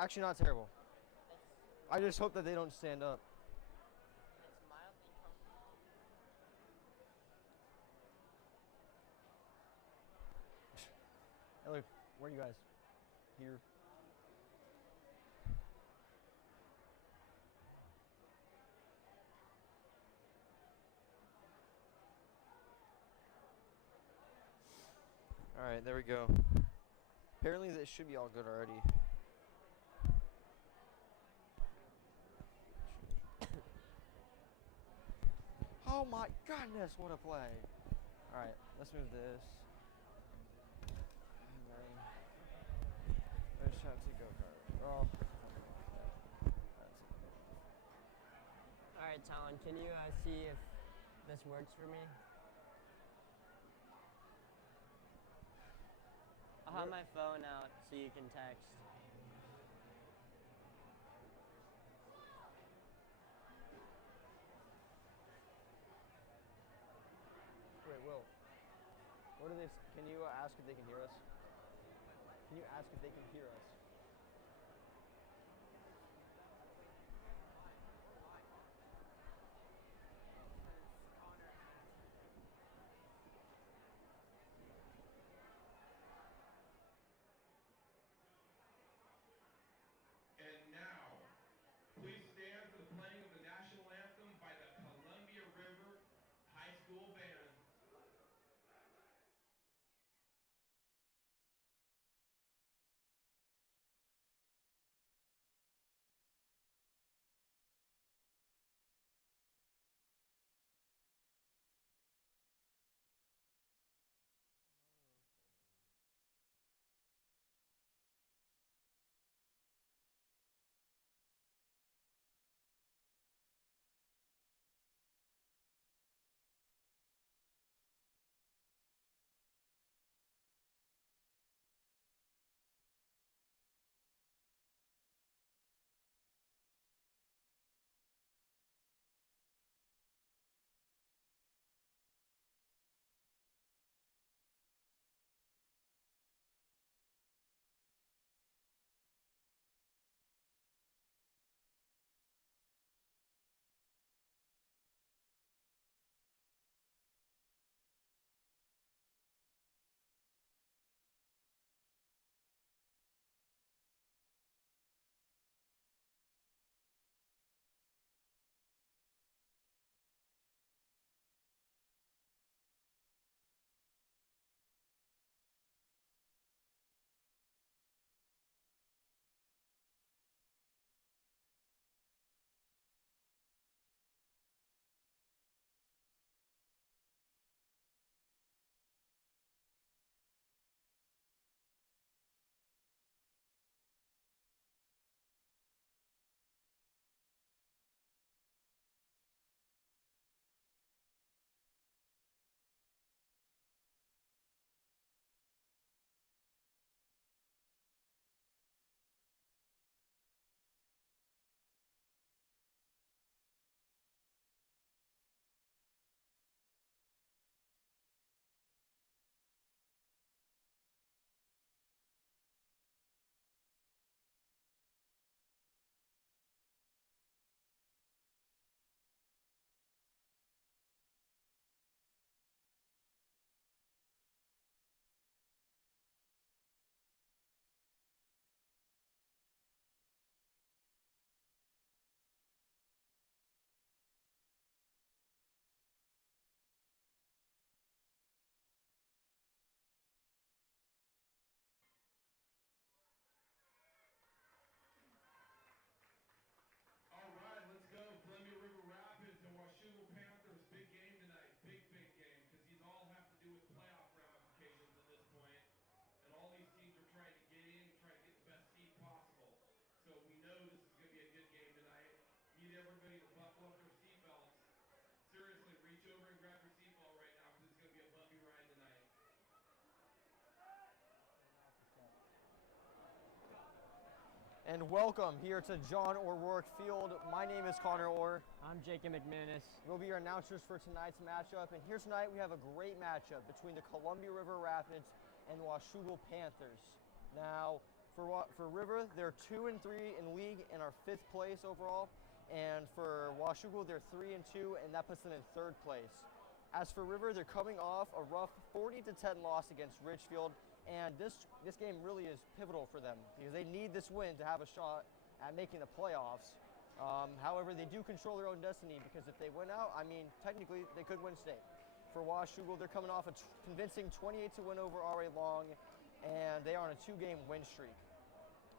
Actually, not terrible. I just hope that they don't stand up. It's mildly comfortable. Hey, look, where are you guys? Here. All right, there we go. Apparently, this should be all good already. Oh my goodness, what a play. All right, let's move this. And then I just have to go kart. Oh, that's it. All right, Talon, can you see if this works for me? I'll have my phone out so you can text. Wait, Will. What are they? Can you ask if they can hear us? Can you ask if they can hear us? And now, please stand for the playing of the national anthem by the Columbia River High School Band. All right, let's go. Columbia River Rapids and Washougal Panthers. Big game tonight. Big game. Because these all have to do with playoff ramifications at this point. And all these teams are trying to get in, trying to get the best seed possible. So we know this is going to be a good game tonight. Need everybody to buckle up their seatbelts. Seriously, reach over and grab your seatbelt right now because it's going to be a bumpy ride tonight. And welcome here to John O'Rourke Field. My name is Connor Orr. I'm Jacob McManus. We'll be your announcers for tonight's matchup. And here tonight we have a great matchup between the Columbia River Rapids and the Washougal Panthers. Now, For River, they're 2-3 in league and are 5th place overall. And for Washougal, they're 3-2, and that puts them in 3rd place. As for River, they're coming off a rough 40-10 loss against Richfield, and this game really is pivotal for them because they need this win to have a shot at making the playoffs. However, they do control their own destiny because if they win out, I mean, technically they could win state. For Washougal, they're coming off a convincing 28 win over R.A. Long, and they are on a 2-game win streak.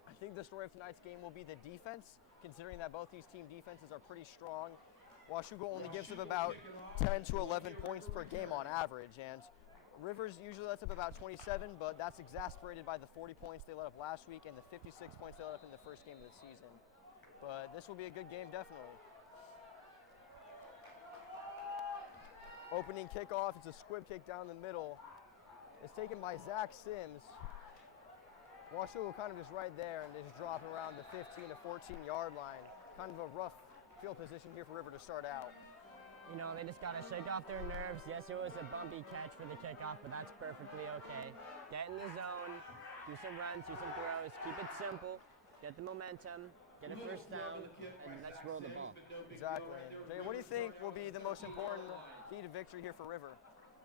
I think the story of tonight's game will be the defense, considering that both these team defenses are pretty strong. Washougal only gives up about 10 to 11 points per game on average, and Rivers usually lets up about 27, but that's exasperated by the 40 points they let up last week and the 56 points they let up in the first game of the season. But this will be a good game, definitely. Opening kickoff, it's a squib kick down the middle. It's taken by Zach Sims. Washougal kind of just right there and they just drop around the 15 to 14 yard line. Kind of a rough field position here for River to start out. You know, they just got to shake off their nerves. Yes, it was a bumpy catch for the kickoff, but that's perfectly okay. Get in the zone, do some runs, do some throws, keep it simple, get the momentum, get a first down, and let's roll the ball. Exactly. Jay, what do you think will be the most important key to victory here for River?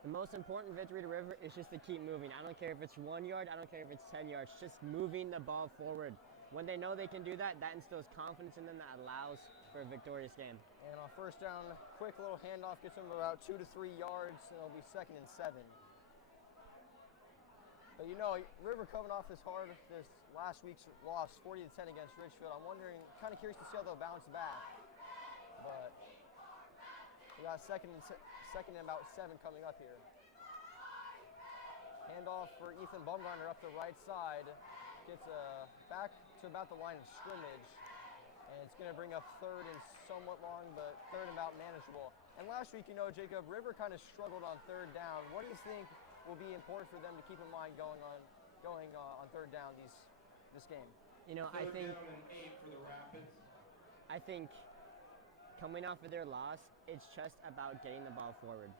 The most important victory to River is just to keep moving. I don't care if it's 1 yard, I don't care if it's 10 yards, just moving the ball forward. When they know they can do that, that instills confidence in them that allows for a victorious game. And on first down, quick little handoff gets them about 2 to 3 yards, and it'll be 2nd and 7. But you know, River coming off this last week's loss, 40 to 10 against Richfield. I'm wondering, kind of curious to see how they'll bounce back. But we got second and about 7 coming up here. Handoff for Ethan Bumgarner up the right side. Gets back to about the line of scrimmage. And it's going to bring up 3rd and somewhat long, but 3rd and about manageable. And last week, you know, Jacob, River kind of struggled on 3rd down. What do you think will be important for them to keep in mind going on 3rd down this game? You know, I think Down and 8 for the Rapids. I think coming off of their loss, it's just about getting the ball forward.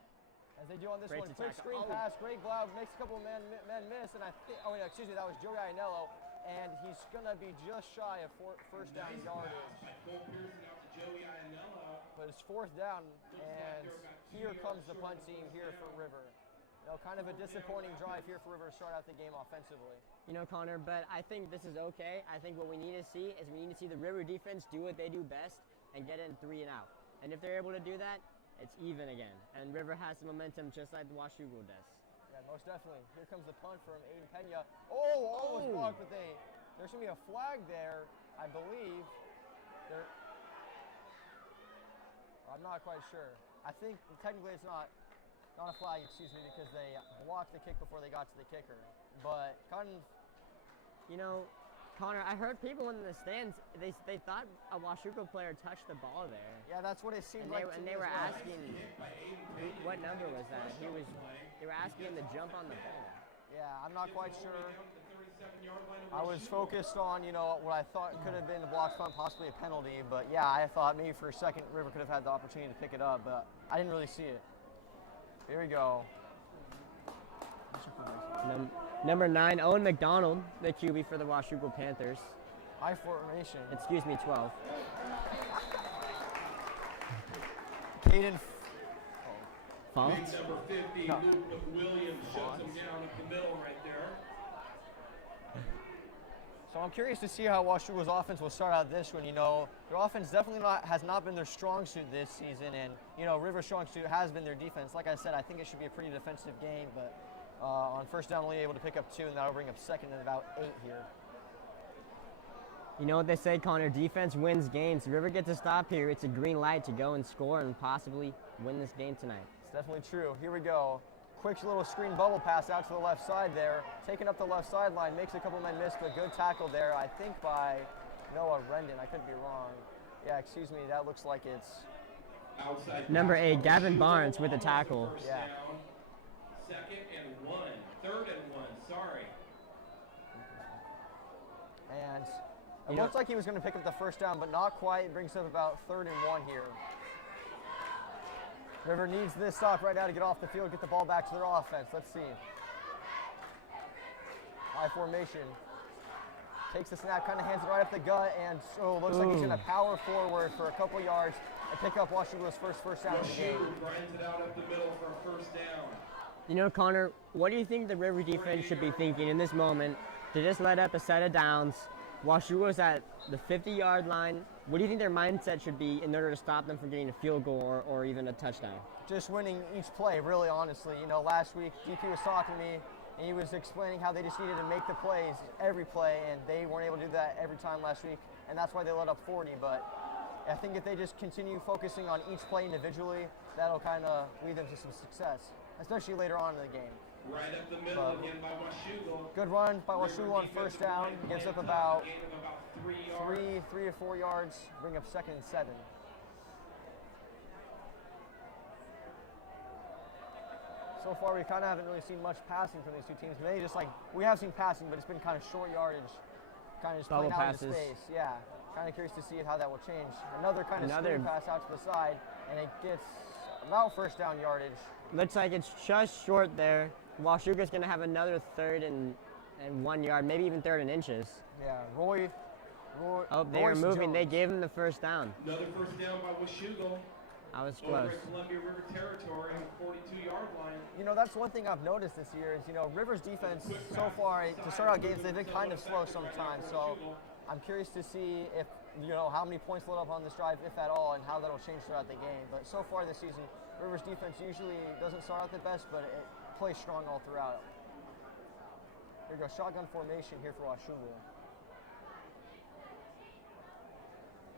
As they do on this Great one, to quick tackle. screen Oh. pass, Greg Blau makes a couple of men miss, and I think, that was Joey Iannello, and he's gonna be just shy of first down Nice yardage. pass by Cole Pearson out to Joey Iannello. But it's 4th down, and here comes the punt team here for River. You know, kind of a disappointing drive here for River to start out the game offensively. You know, Connor, but I think this is okay. I think what we need to see is we need to see the River defense do what they do best and get it in 3 and out. And if they're able to do that, it's even again. And River has the momentum just like the Washougal does. Yeah, most definitely. Here comes the punt from Aiden Pena. Oh, almost blocked, but there's going to be a flag there, I believe. I'm not quite sure. I think technically it's not a flag, because they blocked the kick before they got to the kicker. But kind of, You know, Connor, I heard people in the stands, they thought a Washougal player touched the ball there. yeah, that's what it seemed And like. they, to and me they as were well. asking, what number was that? They were asking him to jump on the ball. Yeah, I'm not quite sure. Down to the 37-yard line of I was Washougal. focused on, what I thought could have been a blocked punt, possibly a penalty. But yeah, I thought maybe for a second River could have had the opportunity to pick it up, but I didn't really see it. Here we go. Number 9, Owen McDonald, the QB for the Washougal Panthers. High formation. Excuse me, 12. Caden. Fault? Big number 50, Luke Williams shuts him down up the middle right there. So I'm curious to see how Washougal's offense will start out this one. Their offense definitely has not been their strong suit this season, and River's strong suit has been their defense. Like I said, I think it should be a pretty defensive game, but on first down, only able to pick up 2, and that'll bring up 2nd and about 8 here. You know what they say, Connor, defense wins games. River gets a stop here. It's a green light to go and score and possibly win this game tonight. It's definitely true. Here we go. Quick little screen bubble pass out to the left side there. Taking up the left sideline, makes a couple men miss, but good tackle there, I think by Noah Rendon. I could be wrong. Yeah, excuse me, that looks like it's... Outside Number pass 8, for Gavin Washougal, Barnes with the almost tackle. first Yeah. down. 2nd and 1. 3rd and 1, sorry. And it looks like he was going to pick up the first down, but not quite. It brings up about 3rd and 1 here. River needs this stop right now to get off the field, get the ball back to their offense. Let's see. High formation. Takes the snap, kind of hands it right up the gut, and so looks like he's going to power forward for a couple yards and pick up Washougal's first down of the game. Grinds it out up the middle for a first down. You know, Connor, what do you think the River defense should be thinking in this moment to just let up a set of downs? Washougal's at the 50-yard line. What do you think their mindset should be in order to stop them from getting a field goal or even a touchdown? Just winning each play, really honestly. You know, last week, DP was talking to me, and he was explaining how they just needed to make the plays every play, and they weren't able to do that every time last week, and that's why they let up 40. But I think if they just continue focusing on each play individually, that'll kind of lead them to some success, especially later on in the game. Right up the middle again by Washougal. Good run by Washougal on first down. Gives up about Gain of about 3 yards. three to 4 yards. Bring up 2nd and 7. So far, we kind of haven't really seen much passing from these two teams. Maybe just like, we have seen passing, but it's been kind of short yardage, kind of just Double playing out passes. into space. Yeah, kind of curious to see how that will change. Another kind of screen pass out to the side, and it gets about first down yardage. Looks like it's just short there. Washougal's going to have another 3rd and 1 yard, maybe even 3rd and inches. Yeah, Roy. Oh, they are Royce moving. Jones. They gave him the first down. Another first down by Washougal. I was Over close. at Columbia River territory on the 42-yard line. You know, that's one thing I've noticed this year is, you know, Rivers defense so far, to start out games, they've been kind of slow sometimes. So I'm curious to see if, you know, how many points let up on this drive, if at all, and how that'll change throughout the game. But so far this season, Rivers defense usually doesn't start out the best, but it plays strong all throughout. Here we go, shotgun formation here for Washougal.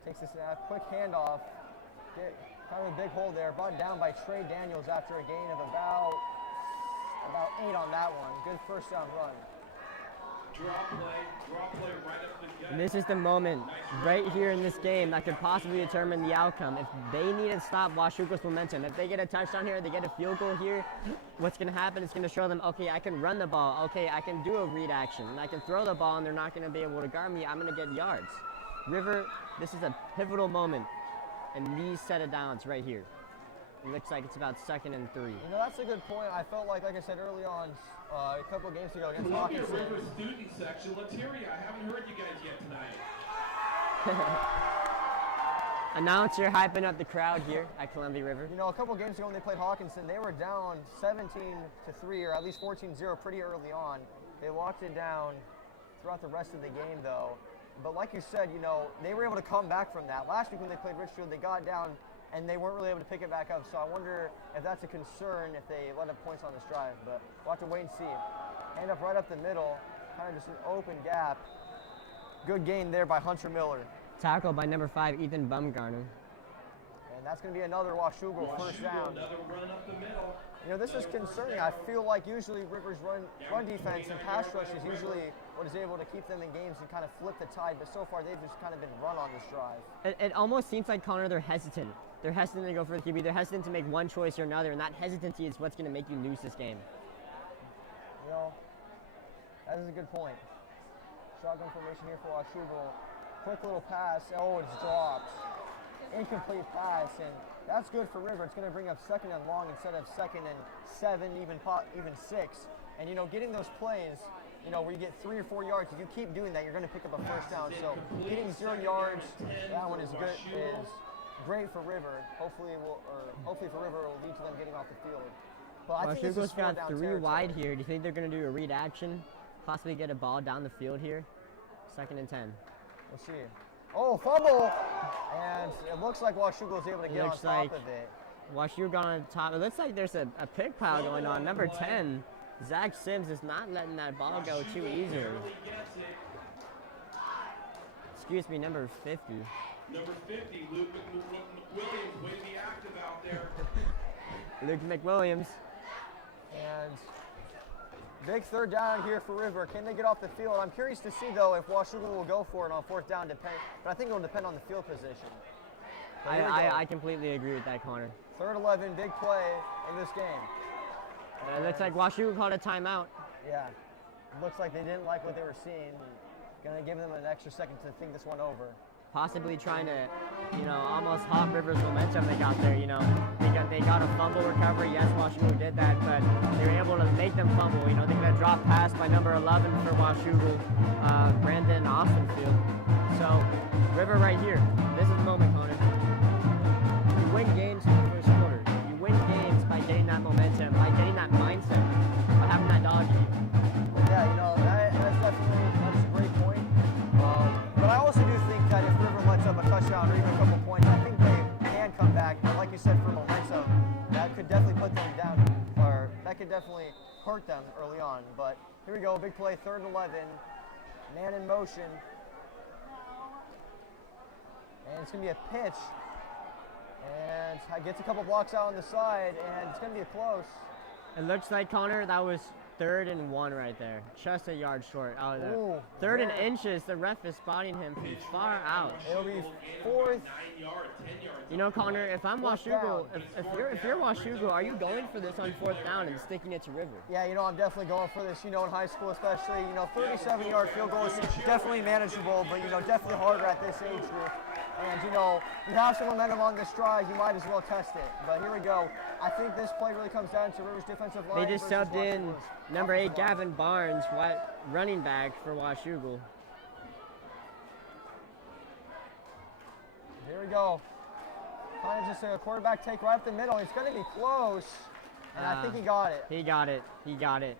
Takes the snap, quick handoff. Kind of a big hole there, brought down by Trey Daniels after a gain of about 8 on that one. Good first down run. Draw play right up the gut. And this is the moment right here in this game that could possibly determine the outcome. If they need to stop Washougal's momentum, if they get a touchdown here, they get a field goal here, what's going to happen is going to show them, okay, I can run the ball, okay, I can do a read action, and I can throw the ball and they're not going to be able to guard me, I'm going to get yards. River, this is a pivotal moment in these set of downs right here. It looks like it's about 2nd and 3. You know, that's a good point. I felt like I said early on, a couple of games ago against Columbia Hawkinson. River student section. Lateria, I haven't heard you guys yet tonight. Announcer hyping up the crowd here at Columbia River. You know, a couple of games ago when they played Hawkinson, they were down 17-3 or at least 14-0 pretty early on. They locked it down throughout the rest of the game, though. But like you said, you know, they were able to come back from that. Last week when they played Richfield, they got down and they weren't really able to pick it back up. So I wonder if that's a concern if they let up points on this drive. But we'll have to wait and see. Hand up right up the middle, kind of just an open gap. Good gain there by Hunter Miller. Tackled by number 5, Ethan Bumgarner. And that's going to be another Washougal first down. Another run up the middle. You know, this is concerning. I feel like usually Rivers' run defense and pass rush is usually what is able to keep them in games and kind of flip the tide, but so far they've just kind of been run on this drive. It almost seems like, Connor, they're hesitant. They're hesitant to go for the QB. They're hesitant to make one choice or another, and that hesitancy is what's going to make you lose this game. You know, that is a good point. Shotgun formation here for Washougal. Quick little pass. Oh, it's dropped. Incomplete pass, and that's good for River. It's going to bring up 2nd and long instead of 2nd and 7, even 6. And, you know, getting those plays, you know, where you get 3 or 4 yards, if you keep doing that, you're going to pick up a first down. So getting 0 yards, that one is good, is great for River. Hopefully for River, it will lead to them getting off the field. But I think this is Washougal's got 3 territory. wide here. Do you think they're going to do a read action, possibly get a ball down the field here? 2nd and 10. We'll see. Oh, fumble! And it looks like Washougal is able to get on Looks top like of it. Washougal on top. It looks like there's a pick pile going on. Number 10, Zach Sims is not letting that ball go too easily. Excuse me, number 50. Number 50, Luke McWilliams, way to be active out there. Luke McWilliams. And big 3rd down here for River. Can they get off the field? I'm curious to see, though, if Washougal will go for it on 4th down, but I think it will depend on the field position. But here we go. I completely agree with that, Connor. 3rd 11, big play in this game. It looks like Washougal called a timeout. Yeah, it looks like they didn't like what they were seeing. Gonna give them an extra second to think this one over. Possibly trying to, you know, almost halt River's momentum they got there, you know. Think they got a fumble recovery. Yes, Washougal did that, but they were able to make them fumble. You know, they're going to drop pass by number 11 for Washougal, Brandon Austinfield. So, River right here. This is the moment, Connor. You win games in the first quarter. You win games by getting that momentum, by getting that mindset, by having that dog in you. Yeah, you know, that's a great point. But I also do think that if River lets up a touchdown or even a couple points, I think they can come back. But like you said, for momentum, that could definitely put them down, or that could definitely hurt them early on. But here we go, big play, 3rd and 11, man in motion. And it's going to be a pitch. And I gets a couple blocks out on the side, and it's going to be a close. It looks like, Connor, that was 3rd and 1 right there. Just a yard short out of there. Ooh, 3rd yeah. and inches, the ref is spotting him from far out. It'll be 4th. 9 yards, 10 yards. You know, Connor, if I'm Washougal, if you're Washougal, are you going for this on 4th down and sticking it to River? Yeah, you know, I'm definitely going for this. You know, in high school especially, you know, 37-yard field goal is definitely manageable, but, you know, definitely harder at this age group. And, you know, you have some momentum on this drive, you might as well test it. But here we go. I think this play really comes down to River's defensive line. They just subbed in number 8, Gavin Barnes, running back for Washougal. Here we go. Kind of just a quarterback take right up the middle. It's going to be close, and I think he got it. He got it. He got it.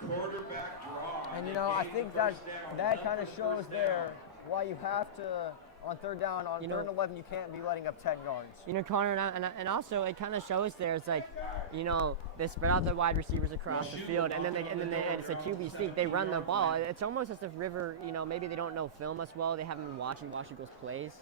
Quarterback draw. And, you know, I think that kind of shows there why you have to, on 3rd down, on 3rd and 11, you can't be letting up 10 yards. You know, Connor, and also it kind of shows there. It's like, you know, they spread out the wide receivers across the field, and then it's a QB sneak. They run the ball. It's almost as if River, you know, maybe they don't know film as well. They haven't been watching Washougal's plays.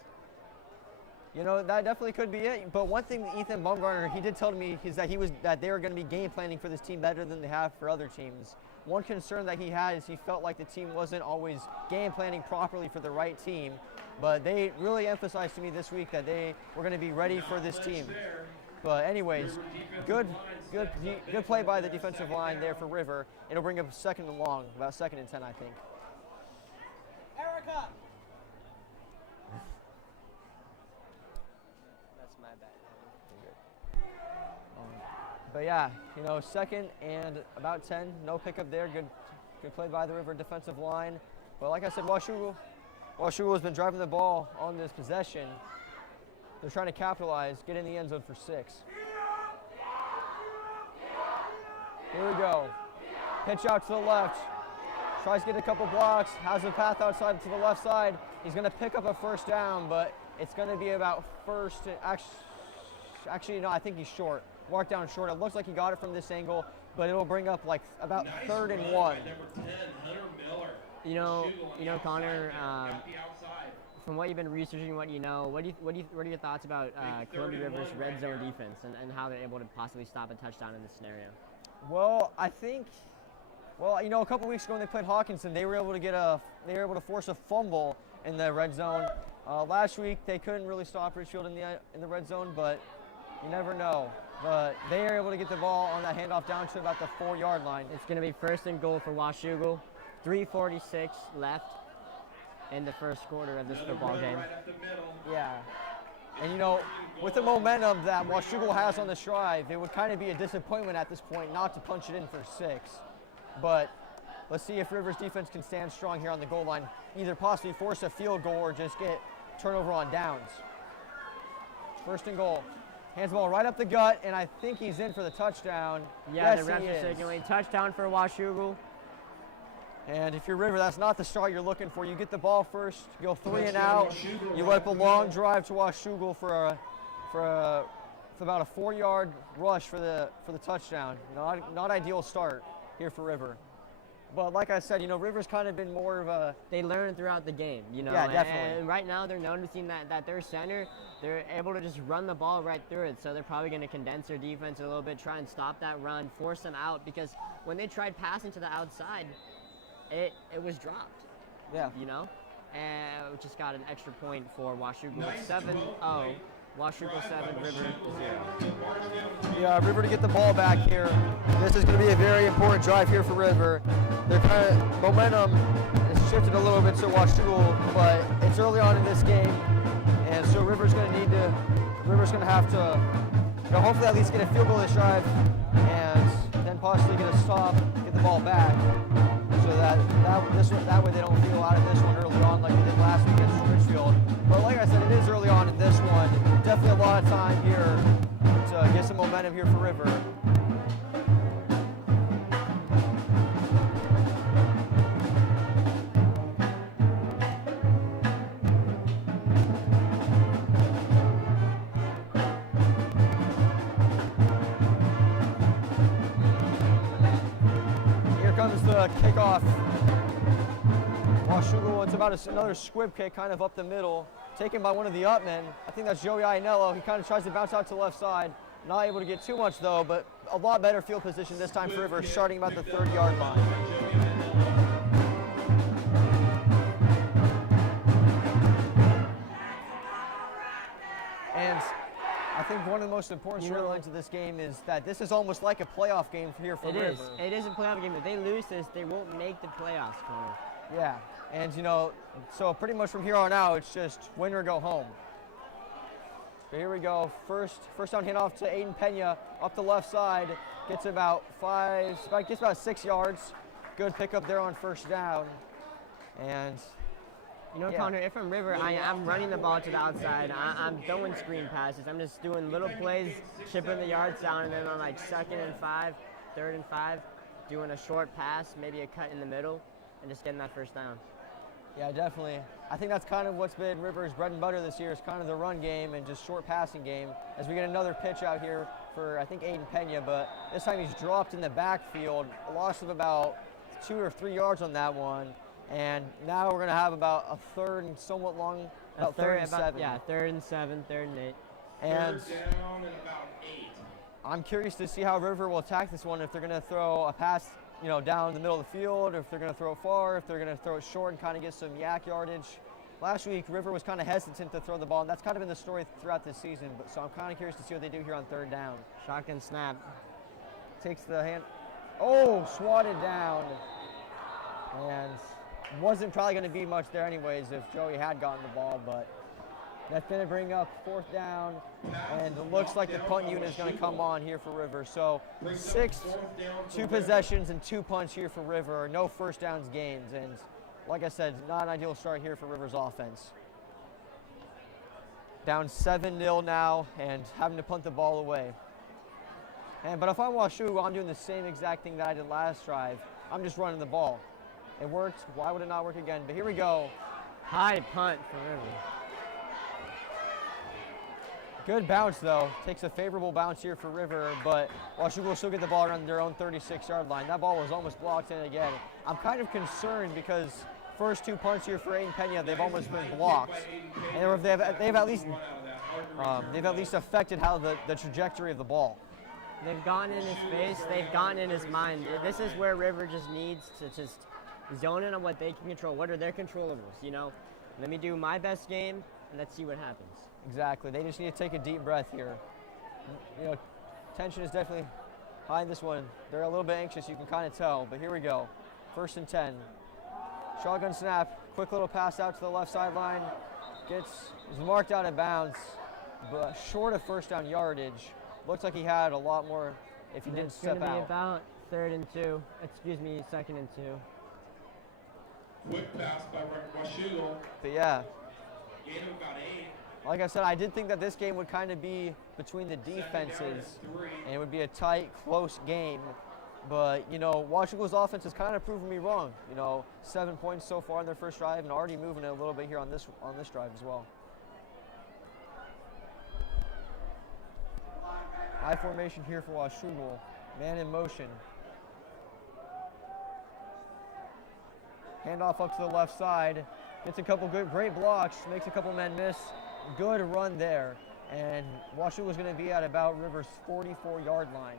You know, that definitely could be it. But one thing that Ethan Baumgartner, he did tell me is that that they were going to be game planning for this team better than they have for other teams. One concern that he had is he felt like the team wasn't always game planning properly for the right team. But they really emphasized to me this week that they were going to be ready for this team. But anyways, good play by the defensive line there for River. It'll bring up 2nd and long, about 2nd and 10, I think. Erica. That's my bad. But yeah, you know, 2nd and about 10, no pickup there. Good play by the River defensive line. But like I said, Washougal has been driving the ball on this possession. They're trying to capitalize, get in the end zone for 6. Here we go. Pitch out to the left. Tries to get a couple blocks, has a path outside to the left side. He's going to pick up a 1st down, but it's going to be about 1st. Actually, no, I think he's short. Marked down short. It looks like he got it from this angle, but it'll bring up like about 3rd and 1. You know, Connor. From what you've been researching, what you know, what are your thoughts about Columbia River's red zone defense and how they're able to possibly stop a touchdown in this scenario? Well, I think, you know, a couple weeks ago when they played Hawkinson, they were able to force a fumble in the red zone. Last week they couldn't really stop Richfield in the red zone, but you never know. But they are able to get the ball on that handoff down to about the 4-yard line. It's going to be 1st and goal for Washougal. 3:46 left in the first quarter of this football game. Yeah. And, you know, with the momentum that Washougal has on this drive, it would kind of be a disappointment at this point not to punch it in for 6. But let's see if Rivers defense can stand strong here on the goal line, either possibly force a field goal or just get turnover on downs. 1st and goal. Hands the ball right up the gut, and I think he's in for the touchdown. Yeah, yes, the refs are signaling touchdown for Washougal. And if you're River, that's not the start you're looking for. You get the ball first, go 3 and out. You let up a long drive to Washougal for about a 4-yard rush for the touchdown. Not ideal start here for River. But like I said, you know, River's kind of been more of a... They learn throughout the game, you know. Yeah, definitely. And right now they're noticing that their center, they're able to just run the ball right through it. So they're probably going to condense their defense a little bit, try and stop that run, force them out. Because when they tried passing to the outside, it was dropped. Yeah. You know? And we just got an extra point for Washougal. 7-0. Washougal 7, River 0. Yeah, River to get the ball back here. This is going to be a very important drive here for River. Their kind of momentum has shifted a little bit to Washougal, but it's early on in this game, and so River's going to have to So hopefully at least get a field goal this drive and then possibly get a stop, get the ball back, so that way they don't feel out of this one early on like they did last week against Richfield. But like I said, it is early on in this one. Definitely a lot of time here to get some momentum here for River. Comes the kickoff. Washougal, it's about another squib kick kind of up the middle, taken by one of the upmen. I think that's Joey Iannello. He kind of tries to bounce out to the left side. Not able to get too much though, but a lot better field position this time for River, starting about the 30-yard line. And I think one of the most important storylines of this game is that this is almost like a playoff game here for River. It is a playoff game. If they lose this, they won't make the playoffs, Connor. Yeah, and so pretty much from here on out, it's just win or go home. So here we go. First down handoff to Aiden Pena up the left side. Gets about 6 yards. Good pickup there on first down. And Connor, if I'm River, I'm running the ball to the outside. I'm throwing screen passes. I'm just doing little plays, chipping the yards down, and then on like 2nd and 5, 3rd and 5, doing a short pass, maybe a cut in the middle, and just getting that first down. Yeah, definitely. I think that's kind of what's been River's bread and butter this year, is kind of the run game and just short passing game. As we get another pitch out here for, I think, Aiden Pena, but this time he's dropped in the backfield, a loss of about 2 or 3 yards on that one. And now we're going to have about a third and somewhat long, about 3rd and 7. Yeah, 3rd and 7, 3rd and 8. And Third down and about 8. I'm curious to see how River will attack this one, if they're going to throw a pass, down the middle of the field, or if they're going to throw it far, if they're going to throw it short and kind of get some yak yardage. Last week, River was kind of hesitant to throw the ball, and that's kind of been the story throughout this season. So I'm kind of curious to see what they do here on 3rd down. Shotgun snap. Takes the hand. Oh, swatted down. And wasn't probably going to be much there anyways if Joey had gotten the ball, but that's going to bring up 4th down, and it looks like the punt unit is going to come on here for River. So 2 possessions and 2 punts here for River, no first downs gains, and like I said, not an ideal start here for River's offense. Down 7-0 now and having to punt the ball away. But if I'm Washougal, I'm doing the same exact thing that I did last drive. I'm just running the ball. It worked. Why would it not work again? But here we go. High punt for River. Good bounce, though. Takes a favorable bounce here for River, but Washougal will still get the ball around their own 36-yard line. That ball was almost blocked in again. I'm kind of concerned because first 2 punts here for Aiden Pena, they've almost been blocked. And they've at least affected how the trajectory of the ball. They've gone in his face. They've gone in his mind. This is where River just needs to just zone in on what they can control. What are their controllables, Let me do my best game, and let's see what happens. Exactly. They just need to take a deep breath here. Tension is definitely high in this one. They're a little bit anxious, you can kind of tell, but here we go. 1st and 10. Shotgun snap. Quick little pass out to the left sideline. Is marked out of bounds, but short of first down yardage. Looks like he had a lot more if he didn't step out. It's going to be about 3rd and 2. Excuse me, 2nd and 2. Quick pass by Washougal. But yeah. Gain of about 8. Like I said, I did think that this game would kind of be between the defenses, and it would be a tight, close game. But, Washougal's offense has kind of proven me wrong. 7 points so far in their first drive, and already moving it a little bit here on this drive as well. High formation here for Washougal. Man in motion. Handoff up to the left side. Gets a couple great blocks, makes a couple men miss. Good run there. And Washougal is going to be at about River's 44-yard line.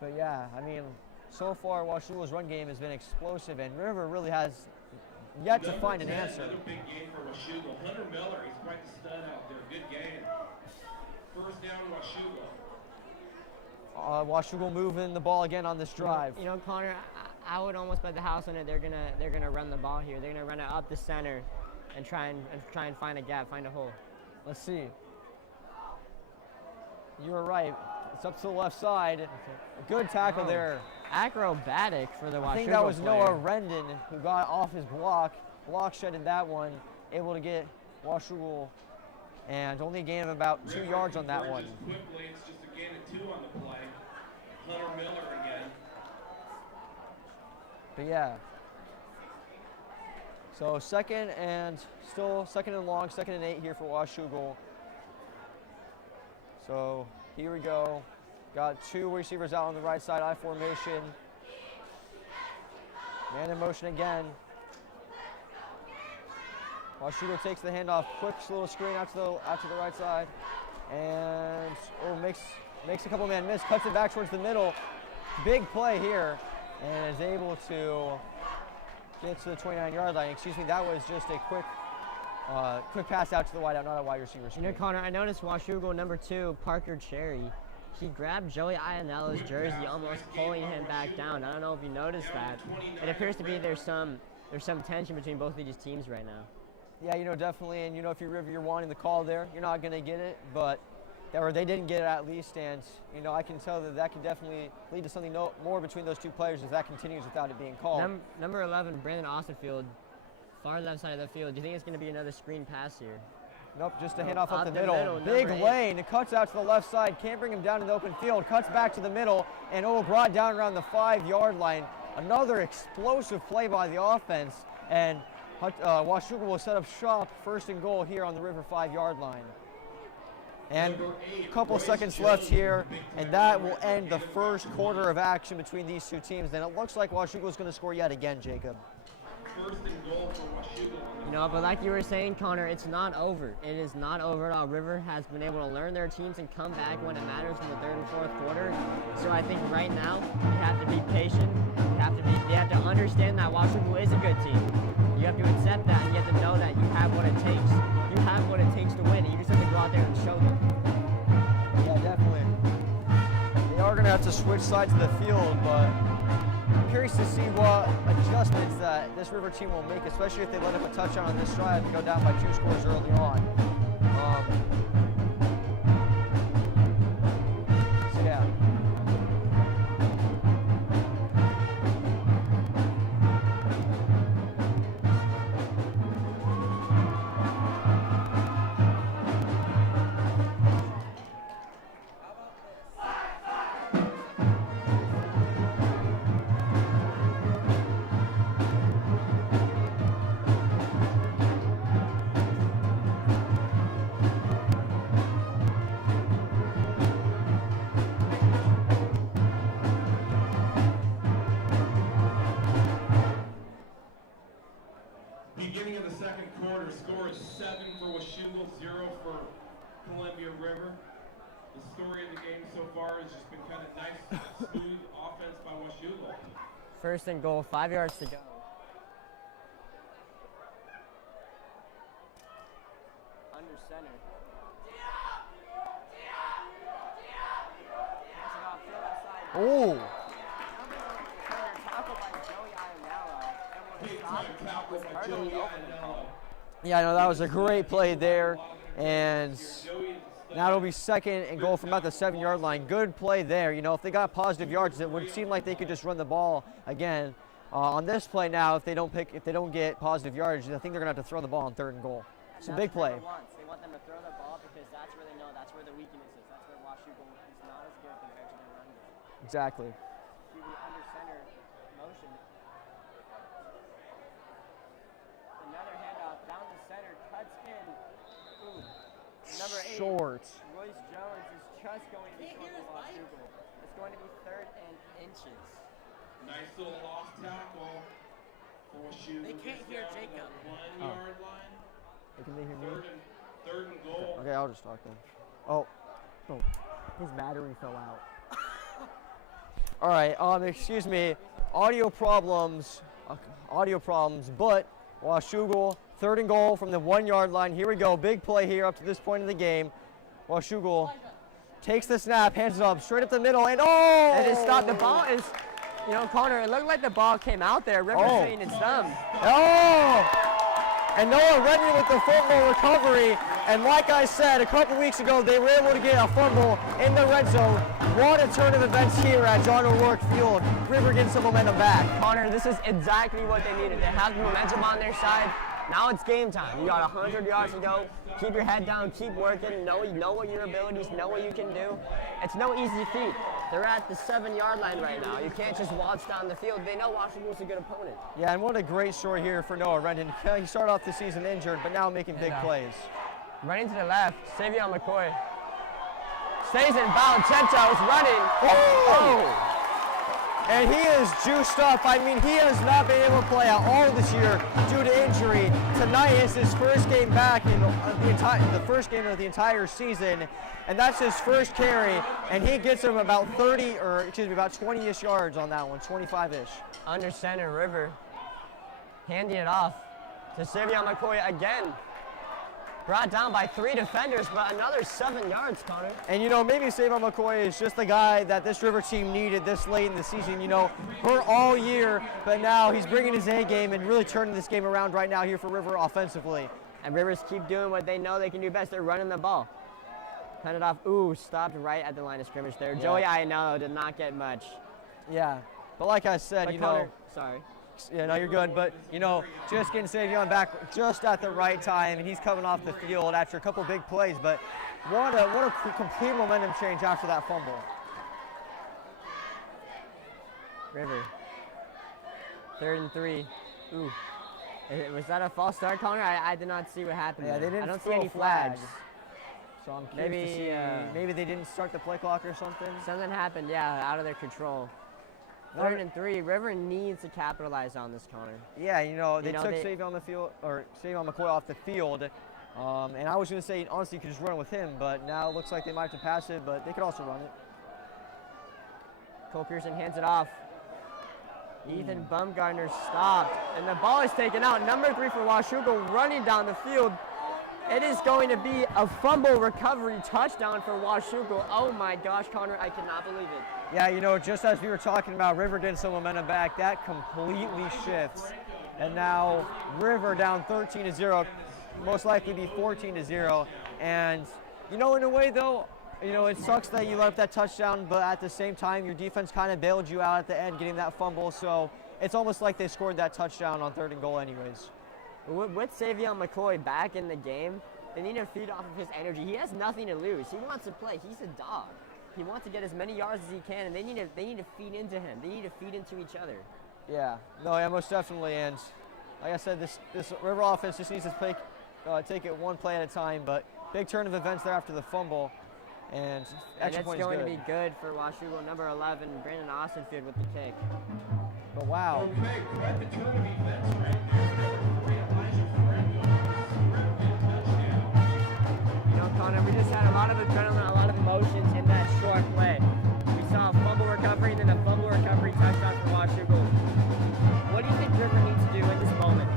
But yeah, so far Washougal's run game has been explosive, and River really has yet to find an answer. Another big game for Washougal. Hunter Miller, he's quite the stud out there. Good game. First down, Washougal. Washougal moving the ball again on this drive. Connor, I would almost bet the house on it. They're gonna run the ball here. They're gonna run it up the center, and try and find a gap, find a hole. Let's see. You were right. It's up to the left side. Good tackle there. Acrobatic for the Washougal I think that was player. Noah Rendon who got off his block shedded that one, able to get Washougal, and only a gain of about 2 yards on that one. Quickly, it's just a gain of 2 on the play. Hunter Miller again. But yeah. So second and long, 2nd and 8 here for Washougal. So here we go. Got 2 receivers out on the right side, I formation. Man in motion again. Washougal takes the handoff, quick little screen out to the right side, and makes a couple man miss, cuts it back towards the middle. Big play here, and is able to get to the 29-yard line. Excuse me, that was just a quick pass out to the wideout, not a wide receiver screen. You know, Connor, I noticed Washougal number 2, Parker Cherry. He grabbed Joey Ionello's jersey, almost pulling him back down. I don't know if you noticed that. It appears to be there's some tension between both of these teams right now. Yeah, you know, definitely, and you know, if you're wanting the call there, you're not going to get it, but they didn't get it at least, and you know, I can tell that can definitely lead to something more between those 2 players if that continues without it being called. Number 11, Brandon Osterfield, far left side of the field. Do you think it's going to be another screen pass here? Nope, just a handoff up the middle. Big lane, it cuts out to the left side, can't bring him down in the open field, cuts back to the middle, and brought down around the 5-yard line. Another explosive play by the offense, and Washougal will set up shop, 1st and goal here on the River 5-yard line. And a couple seconds left here, and that will end the first quarter of action between these 2 teams. And it looks like Washougal is going to score yet again, Jacob. 1st and goal for Washougal. You know, but like you were saying, Connor, it's not over. It is not over at all. River has been able to learn their teams and come back when it matters in the 3rd and 4th quarter. So I think right now you have to be patient. You have to understand that Washougal is a good team. You have to accept that, and you have to know that you have what it takes. You have what it takes to win, and you just have to go out there and show them. Yeah, definitely. They are going to have to switch sides of the field, but I'm curious to see what adjustments that this River team will make, especially if they let up a touchdown on this drive and go down by 2 scores early on. So yeah. Beginning of the 2nd quarter, score is 7 for Washougal, 0 for Columbia River. The story of the game so far has just been kind of nice, smooth offense by Washougal. 1st and goal, 5 yards to go. Under center. Oh! Yeah, no, that was a great play there, and now it'll be 2nd and goal from about the 7-yard line. Good play there. You know, if they got positive yards, it would seem like they could just run the ball again. On this play now, if they don't get positive yards, I think they're gonna have to throw the ball on 3rd and goal. It's a big play. They want them to throw the ball because that's where they know that's where the weakness is. That's where Washougal is not as good compared to their run game. Exactly. See the under center motion. Another handoff down the center, cuts in. Ooh. Number 8. Short. Royce Jones is just going to be short for Washougal. It's going to be 3rd and inches. Nice little off tackle for Washougal. They can't hear Jacob. 1-yard line. Can they hear me? 3rd and goal. Okay, I'll just talk then. Oh, his battery fell out. All right, excuse me, audio problems, but Washougal, 3rd and goal from the 1-yard line. Here we go, big play here up to this point in the game. Washougal takes the snap, hands it up, straight up the middle, and oh! And it stopped. The ball is, you know, Connor, it looked like the ball came out there. River saying it's them. Oh! And Noah Redmond with the fumble recovery. And like I said, a couple weeks ago, they were able to get a fumble in the red zone. What a turn of events here at John O'Rourke Field. River getting some momentum back. Connor, this is exactly what they needed. They have the momentum on their side. Now it's game time. You got 100 yards to go. Keep your head down, keep working. Know what your abilities, know what you can do. It's no easy feat. They're at the 7-yard line right now. You can't just waltz down the field. They know Washougal's a good opponent. Yeah, and what a great story here for Noah Rendon. He started off the season injured, but now making big plays. Running to the left, Savion McCoy. Stays in bounds, Chento's running. Oh! And he is juiced up. I mean, he has not been able to play at all this year due to injury. Tonight is his first game back in the first game of the entire season, and that's his first carry. And he gets him about 20-ish yards on that one, 25-ish. Under center, River handing it off to Savion McCoy again. Brought down by 3 defenders, but another 7 yards, Connor. And, maybe Savion McCoy is just the guy that this River team needed this late in the season, hurt all year, but now he's bringing his A game and really turning this game around right now here for River offensively. And Rivers keep doing what they know they can do best. They're running the ball. Cut it off. Ooh, stopped right at the line of scrimmage there. Yeah. Joey Ionello did not get much. Yeah, but like I said, but Connor, sorry. Yeah, no, you're good, but, just getting Savion back just at the right time, and he's coming off the field after a couple big plays, but what a complete momentum change after that fumble. River, 3rd and 3. Ooh, was that a false start, Connor? I did not see what happened. Yeah, there. They didn't I don't throw see any flags. So I'm curious to see, maybe they didn't start the play clock or something. Something happened, yeah, out of their control. 3rd and 3. River needs to capitalize on this, Connor. Yeah, they took Savion McCoy off the field, and I was going to say, honestly, you could just run with him, but now it looks like they might have to pass it, but they could also run it. Cole Pearson hands it off. Ethan Bumgardner stopped, and the ball is taken out. Number 3 for Washougal running down the field. It is going to be a fumble recovery touchdown for Washougal. Oh my gosh, Connor, I cannot believe it. Yeah, just as we were talking about River getting some momentum back, that completely shifts. And now River down 13-0, most likely be 14-0. And, in a way though, it sucks that you let up that touchdown, but at the same time, your defense kind of bailed you out at the end getting that fumble. So it's almost like they scored that touchdown on 3rd and goal anyways. With Savion McCoy back in the game, they need to feed off of his energy. He has nothing to lose. He wants to play. He's a dog. He wants to get as many yards as he can, and they need to feed into him. They need to feed into each other. Yeah, most definitely. And like I said, this River offense just needs to take it one play at a time. But big turn of events there after the fumble, and extra point is good. It's going to be good for Washougal, number 11, Brandon Austinfield with the kick. But wow. Okay, quite the turn of events right there. Connor, we just had a lot of adrenaline, a lot of emotions in that short play. We saw a fumble recovery and then a fumble recovery touchdown for Washougal. What do you think River needs to do in this moment?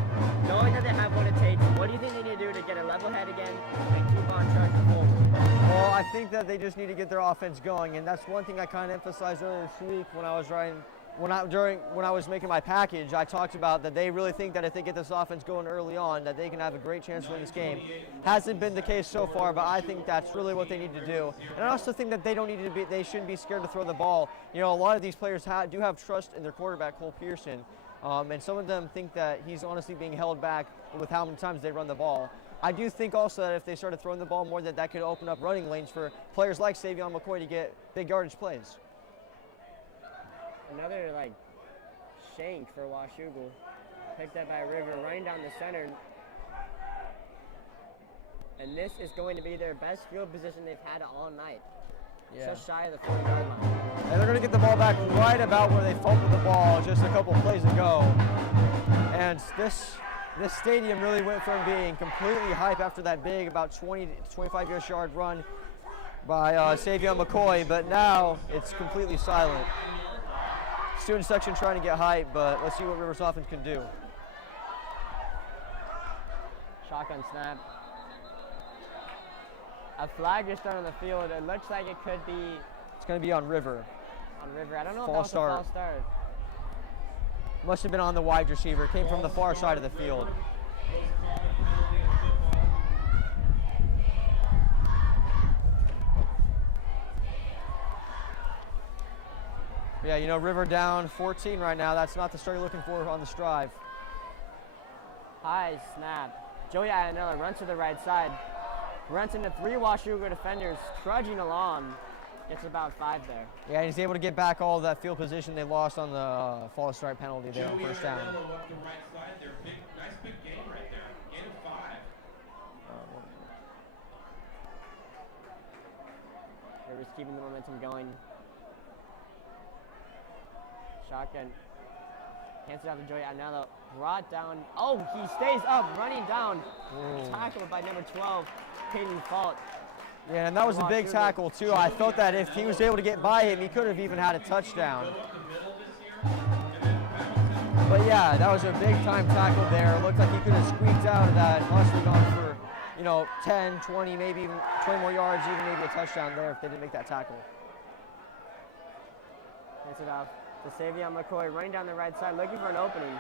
Knowing that they have what it takes, what do you think they need to do to get a level head again and keep on charging forward? Well, I think that they just need to get their offense going, and that's one thing I kind of emphasized earlier this week when I was when I was making my package. I talked about that they really think that if they get this offense going early on, that they can have a great chance to win this game. Hasn't been the case so far, but I think that's really what they need to do. And I also think that they shouldn't be scared to throw the ball. A lot of these players do have trust in their quarterback, Cole Pearson, and some of them think that he's honestly being held back with how many times they run the ball. I do think also that if they started throwing the ball more, that could open up running lanes for players like Savion McCoy to get big yardage plays. Another shank for Washougal, picked up by River, running down the center. And this is going to be their best field position they've had all night. Yeah. Just shy of the 40-yard line. And they're going to get the ball back right about where they fumbled the ball just a couple plays ago. And this stadium really went from being completely hype after that big, about 20 to 25-yard run by Savion McCoy, but now it's completely silent. Student section trying to get hype, but let's see what Rivers offense can do. Shotgun snap. A flag is thrown on the field. It looks like it could be. It's going to be on River. On River. I don't know if that was a false start. Must have been on the wide receiver. It came from the far side of the field. Yeah, you know, River down 14 right now. That's not the start you're looking for on this drive. High snap. Joey Iannella runs to the right side. Runs into 3 Washougal defenders, trudging along. Gets about 5 there. Yeah, and he's able to get back all of that field position they lost on the false start penalty there on first down. Joey Iannella up the right side there. Nice big game right there. Gain of 5. Rivers keeping the momentum going. Shotgun. Hands it off to Joey Iannella. Brought down. Oh, he stays up, running down. Tackled by number 12, Peyton Fault. Yeah, and that was a big tackle, too. I felt that if he was able to get by him, he could have even had a touchdown. But yeah, that was a big-time tackle there. It looked like he could have squeaked out of that, possibly gone for, you know, 10, 20, maybe even 20 more yards, even maybe a touchdown there if they didn't make that tackle. Hands it off to Savion McCoy, running down the right side, looking for an opening.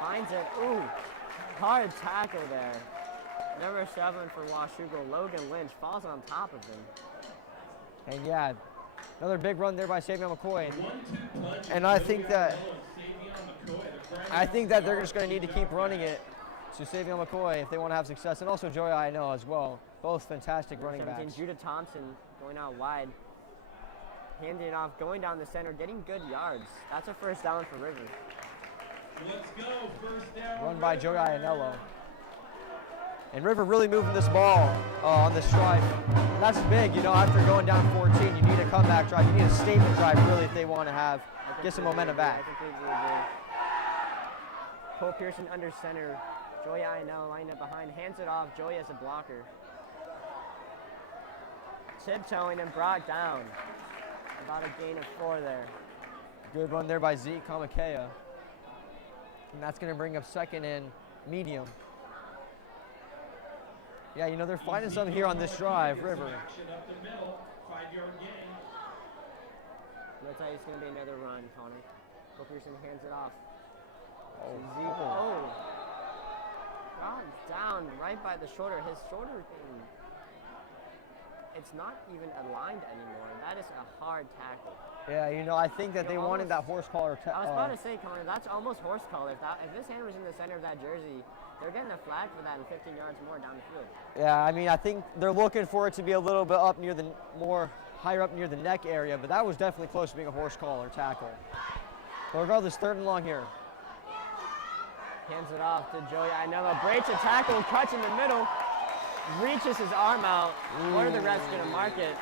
Finds it. Ooh, hard tackle there. Number 7 for Washougal, Logan Lynch, falls on top of him. And yeah, another big run there by Savion McCoy. And I think that they're just going to need to keep running it to Savion McCoy if they want to have success, and also Joey Iannella as well. Both fantastic running backs. Judah Thompson going out wide. Handing it off, going down the center, getting good yards. That's a first down for River. Let's go, first down. Run by Joey Iannella. And River really moving this ball on this drive. And that's big, you know, after going down 14, you need a comeback drive. You need a statement drive, really, if they want to get some momentum back. I completely agree. Cole Pearson under center. Joey Iannella lined up behind, hands it off. Joey as a blocker. Tiptoeing and brought down. About a gain of 4 there. Good run there by Zeke Kamakea. And that's going to bring up second and medium. Yeah, you know, they're finding something here on this drive, River. Looks like it's going to be another run, Connor. Cole Pearson hands it off. Oh, Zeke. Oh. Brought down right by the shoulder. His shoulder thing, it's not even aligned anymore. That is a hard tackle. Yeah, you know, I think that they wanted that horse collar. I was about to say, Connor, that's almost horse collar. If this hand was in the center of that jersey, they're getting a flag for that and 15 yards more down the field. Yeah, I mean, I think they're looking for it to be a little bit up near higher up near the neck area, but that was definitely close to being a horse collar tackle. But regardless, 3rd and long here. Hands it off to Joey Iannella. Breaks a tackle, cuts in the middle, reaches his arm out. What are the refs going to mark it?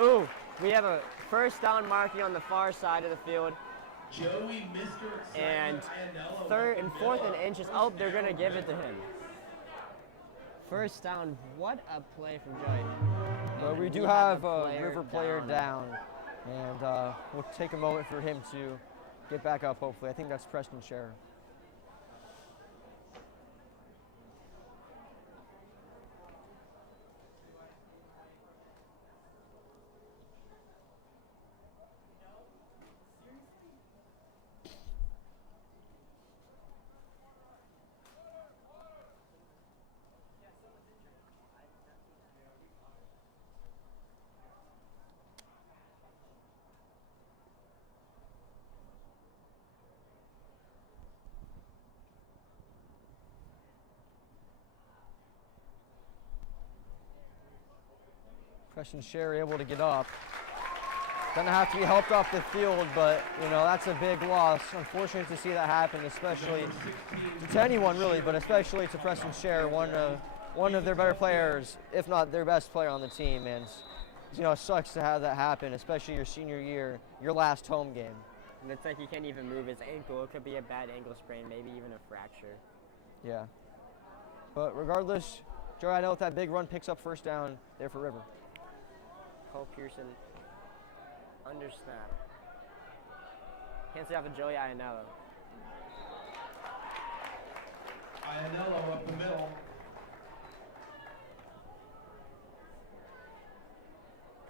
Ooh, we have a first down marking on the far side of the field. Joey, Mr. And 3rd and 4th and inches. Oh, they're going to give it to him. First down. What a play from Joey. Well, we do have a River player down. And we'll take a moment for him to get back up, hopefully. I think that's Preston Scherer. Preston Scherer able to get up. Gonna have to be helped off the field, but you know, that's a big loss. Unfortunate to see that happen, especially to anyone really, but especially to Preston Scherer, one of their better players, if not their best player on the team. And you know, it sucks to have that happen, especially your senior year, your last home game. And it's like he can't even move his ankle. It could be a bad ankle sprain, maybe even a fracture. Yeah. But regardless, Joey Iannella with that big run picks up first down there for River. Cole Pearson under snap. Hands it off to Joey Iannella. Iannella up the middle.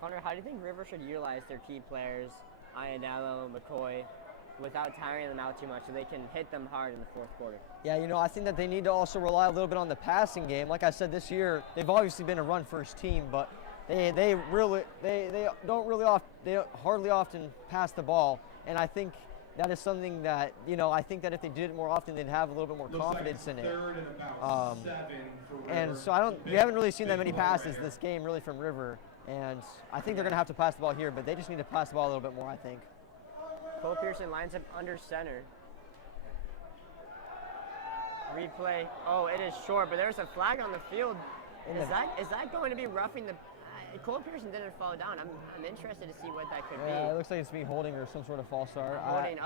Connor, how do you think River should utilize their key players, Iannella and McCoy, without tiring them out too much so they can hit them hard in the 4th quarter? Yeah, you know, I think that they need to also rely a little bit on the passing game. Like I said, this year, they've obviously been a run-first team, but they hardly often pass the ball, and I think that is something that, I think that if they did it more often, they'd have a little bit more confidence in it. And so we haven't really seen that many passes this game really from River, and I think they're going to have to pass the ball here, but they just need to pass the ball a little bit more, I think. Cole Pearson lines up under center. Replay. Oh, it is short, but there's a flag on the field. Is that going to be roughing the? Cole Pearson didn't fall down. I'm interested to see what that could be. Yeah, it looks like it's me holding or some sort of false start. Holding.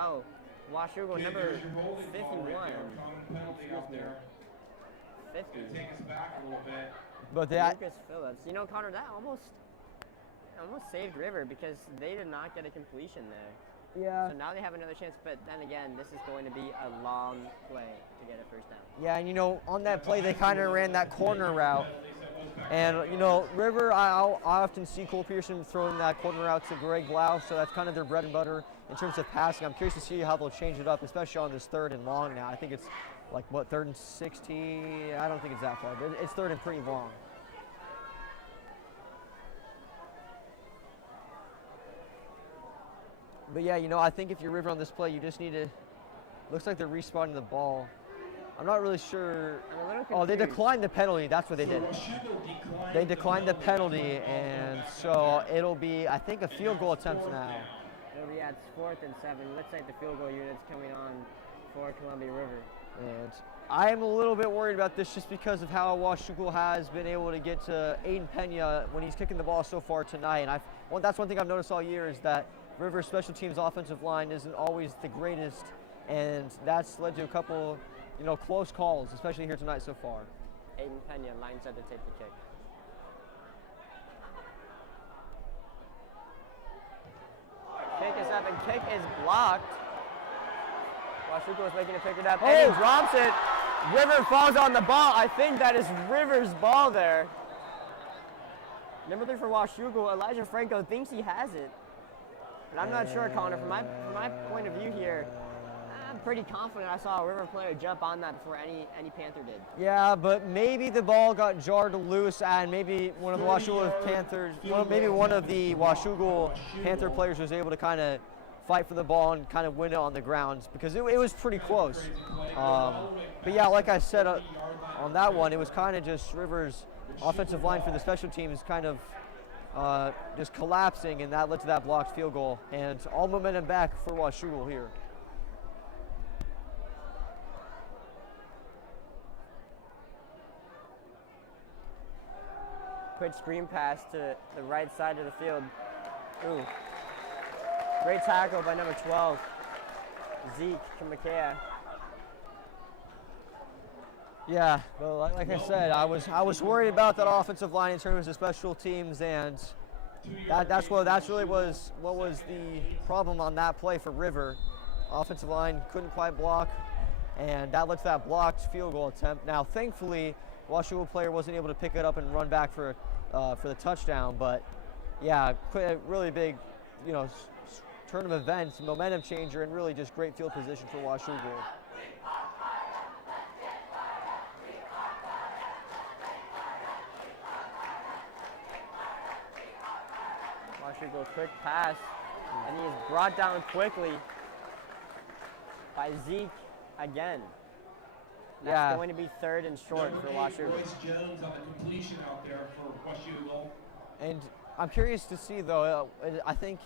Washougal number 51. Excuse me. 50. Take us back a little bit. But that. Lucas Phillips. You know, Connor, that almost saved River because they did not get a completion there. Yeah. So now they have another chance, but then again, this is going to be a long play to get a first down. Yeah, and on that play, they kind of ran that corner route. And, River, I often see Cole Pearson throwing that corner route to Greg Blau, so that's kind of their bread and butter in terms of passing. I'm curious to see how they'll change it up, especially on this 3rd and long now. I think it's like, 3rd and 60? I don't think it's that far, but it's 3rd and pretty long. But yeah, I think if you're River on this play, you just need to. Looks like they're respawning the ball. I'm not really sure. I'm a little confused. Oh, they declined the penalty. That's what they did. They declined the penalty, and so it'll be, I think, a field goal attempt now. It'll be at 4th and 7. Looks like the field goal unit's coming on for Columbia River. And I am a little bit worried about this just because of how Washougal has been able to get to Aiden Pena when he's kicking the ball so far tonight. And that's one thing I've noticed all year is that River's special teams offensive line isn't always the greatest, and that's led to a couple, close calls, especially here tonight so far. Aiden Pena lines up to take the kick. Kick is up, and kick is blocked. Washougal is making to pick it up, and he drops it. River falls on the ball. I think that is River's ball there. Number 3 for Washougal, Elijah Franco thinks he has it. But I'm not sure, Connor. From my point of view here, I'm pretty confident I saw a River player jump on that before any Panther did. Yeah, but maybe the ball got jarred loose, and maybe one of the Washougal Panthers, maybe one of the Washougal Panther players was able to kind of fight for the ball and kind of win it on the ground because it was pretty close. But yeah, like I said on that one, it was kind of just River's offensive line for the special teams kind of just collapsing, and that led to that blocked field goal. And all momentum back for Washougal here. Quick screen pass to the right side of the field. Ooh. Great tackle by number 12, Zeke Kimakea. Yeah, but like I said, I was worried about that offensive line in terms of special teams, and that's really was what was the problem on that play for River. Offensive line couldn't quite block, and that led to that blocked field goal attempt. Now, thankfully, Washougal player wasn't able to pick it up and run back for the touchdown, but yeah, really big, turn of events, momentum changer, and really just great field position for Washougal. Washougal quick pass, and he is brought down quickly by Zeke again. That's going to be 3rd and short for Washougal. Royce Jones on the completion out there for Washougal. And I'm curious to see, though, I think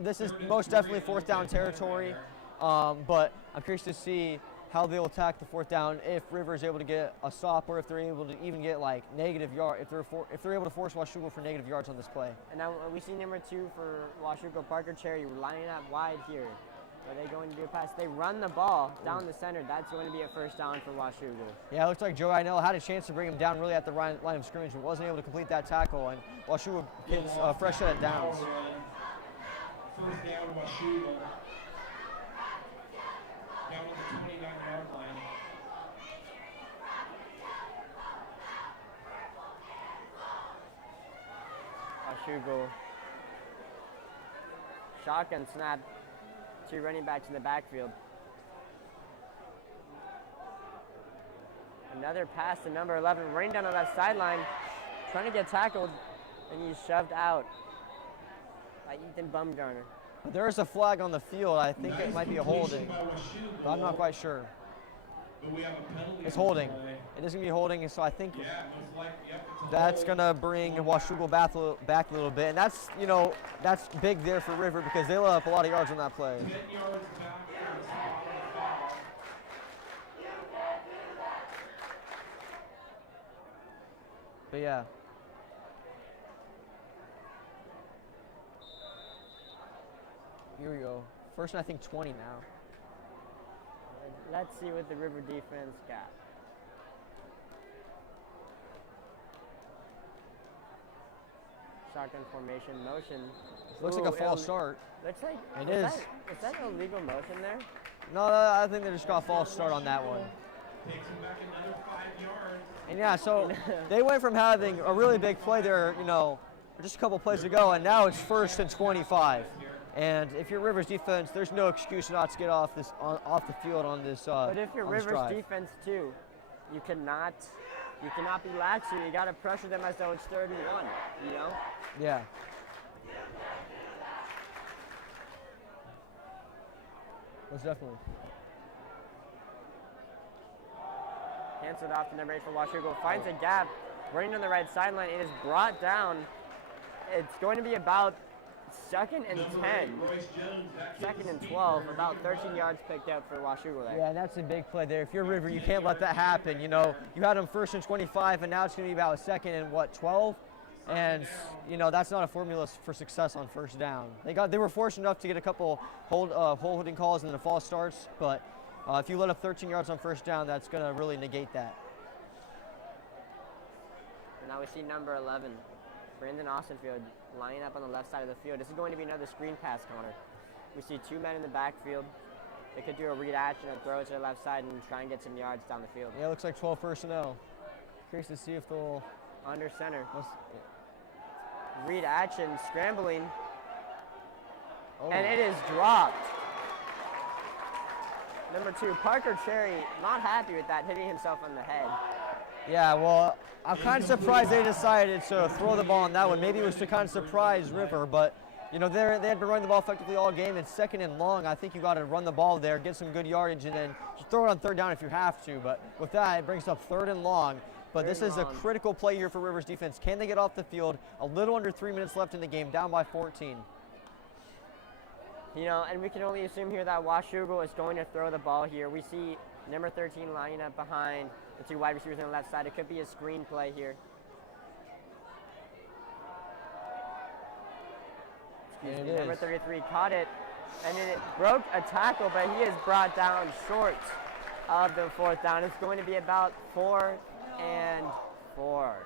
this is most definitely 4th down territory, but I'm curious to see how they'll attack the 4th down if River is able to get a stop, or if they're able to even get like negative yard, if they're able to force Washougal for negative yards on this play. And now we see number 2 for Washougal, Parker Cherry, lining up wide here. Are they going to do a pass? They run the ball down the center. That's going to be a first down for Washougal. Yeah, it looks like Joe Inell had a chance to bring him down really at the line of scrimmage, but wasn't able to complete that tackle, and Washougal gets a fresh set of downs. First down, Washougal. Down at the 29-yard line. Washougal. Shotgun snap. 2 running backs in the backfield. Another pass to number 11, running down on that sideline, trying to get tackled. and he's shoved out by Ethan Bumgarner. There is a flag on the field. I think it might be a holding, but I'm not quite sure. It's holding. It is going to be holding, so I think that's going to bring Washougal back a little bit. And that's, you know, that's big there for River because they let up a lot of yards on that play. 10 yards back for the foul. But yeah. Here we go. First and I think 20 now. Let's see what the River defense got. Shotgun formation, motion. Looks like a false start. Looks like It is. Is that illegal motion there? No, I think they just got a false start on that one. Takes him back another 5 yards. And yeah, so they went from having a really big play there, you know, just a couple plays ago, and now it's 1st and 25. And if you're Rivers defense, there's no excuse not to get off the field on this. But if you're on this Rivers drive. defense too, you cannot be laxy. You got to pressure them as though it's 3rd and 1. You know? Yeah. Most definitely. Hands it off to number 8 for Washougal. Finds a gap, running on the right sideline. It is brought down. It's going to be about 2nd and 10. 2nd and 12. About 13 yards picked up for Washougal there. Yeah, and that's a big play there. If you're River, you can't let that happen. You know, you had them 1st and 25, and now it's going to be about 2nd and 12. And you know that's not a formula for success on 1st down. They were fortunate enough to get a couple holding calls and then a false starts, but if you let up 13 yards on 1st down, that's going to really negate that. And now we see number 11, Brandon Austinfield, lining up on the left side of the field. This is going to be another screen pass, Connor. We see 2 men in the backfield. They could do a read action or throw it to their left side and try and get some yards down the field. Yeah, it looks like 12 personnel. Curious to see if they'll under center. Read action, scrambling, and it is dropped. Number 2, Parker Cherry, not happy with that, hitting himself on the head. Yeah, well, I'm kind of surprised they decided to throw the ball on that one. Maybe it was to kind of surprise River, but you know they had been running the ball effectively all game. It's 2nd and long. I think you got to run the ball there, get some good yardage, and then just throw it on 3rd down if you have to. But with that, it brings up 3rd and long. But this is a critical play here for Rivers defense. Can they get off the field? A little under 3 minutes left in the game, down by 14. You know, and we can only assume here that Washougal is going to throw the ball here. We see number 13 lining up behind the 2 wide receivers on the left side. It could be a screen play here. Excuse me, number 33 caught it, and it broke a tackle, but he is brought down short of the 4th down. It's going to be about 4 and 4.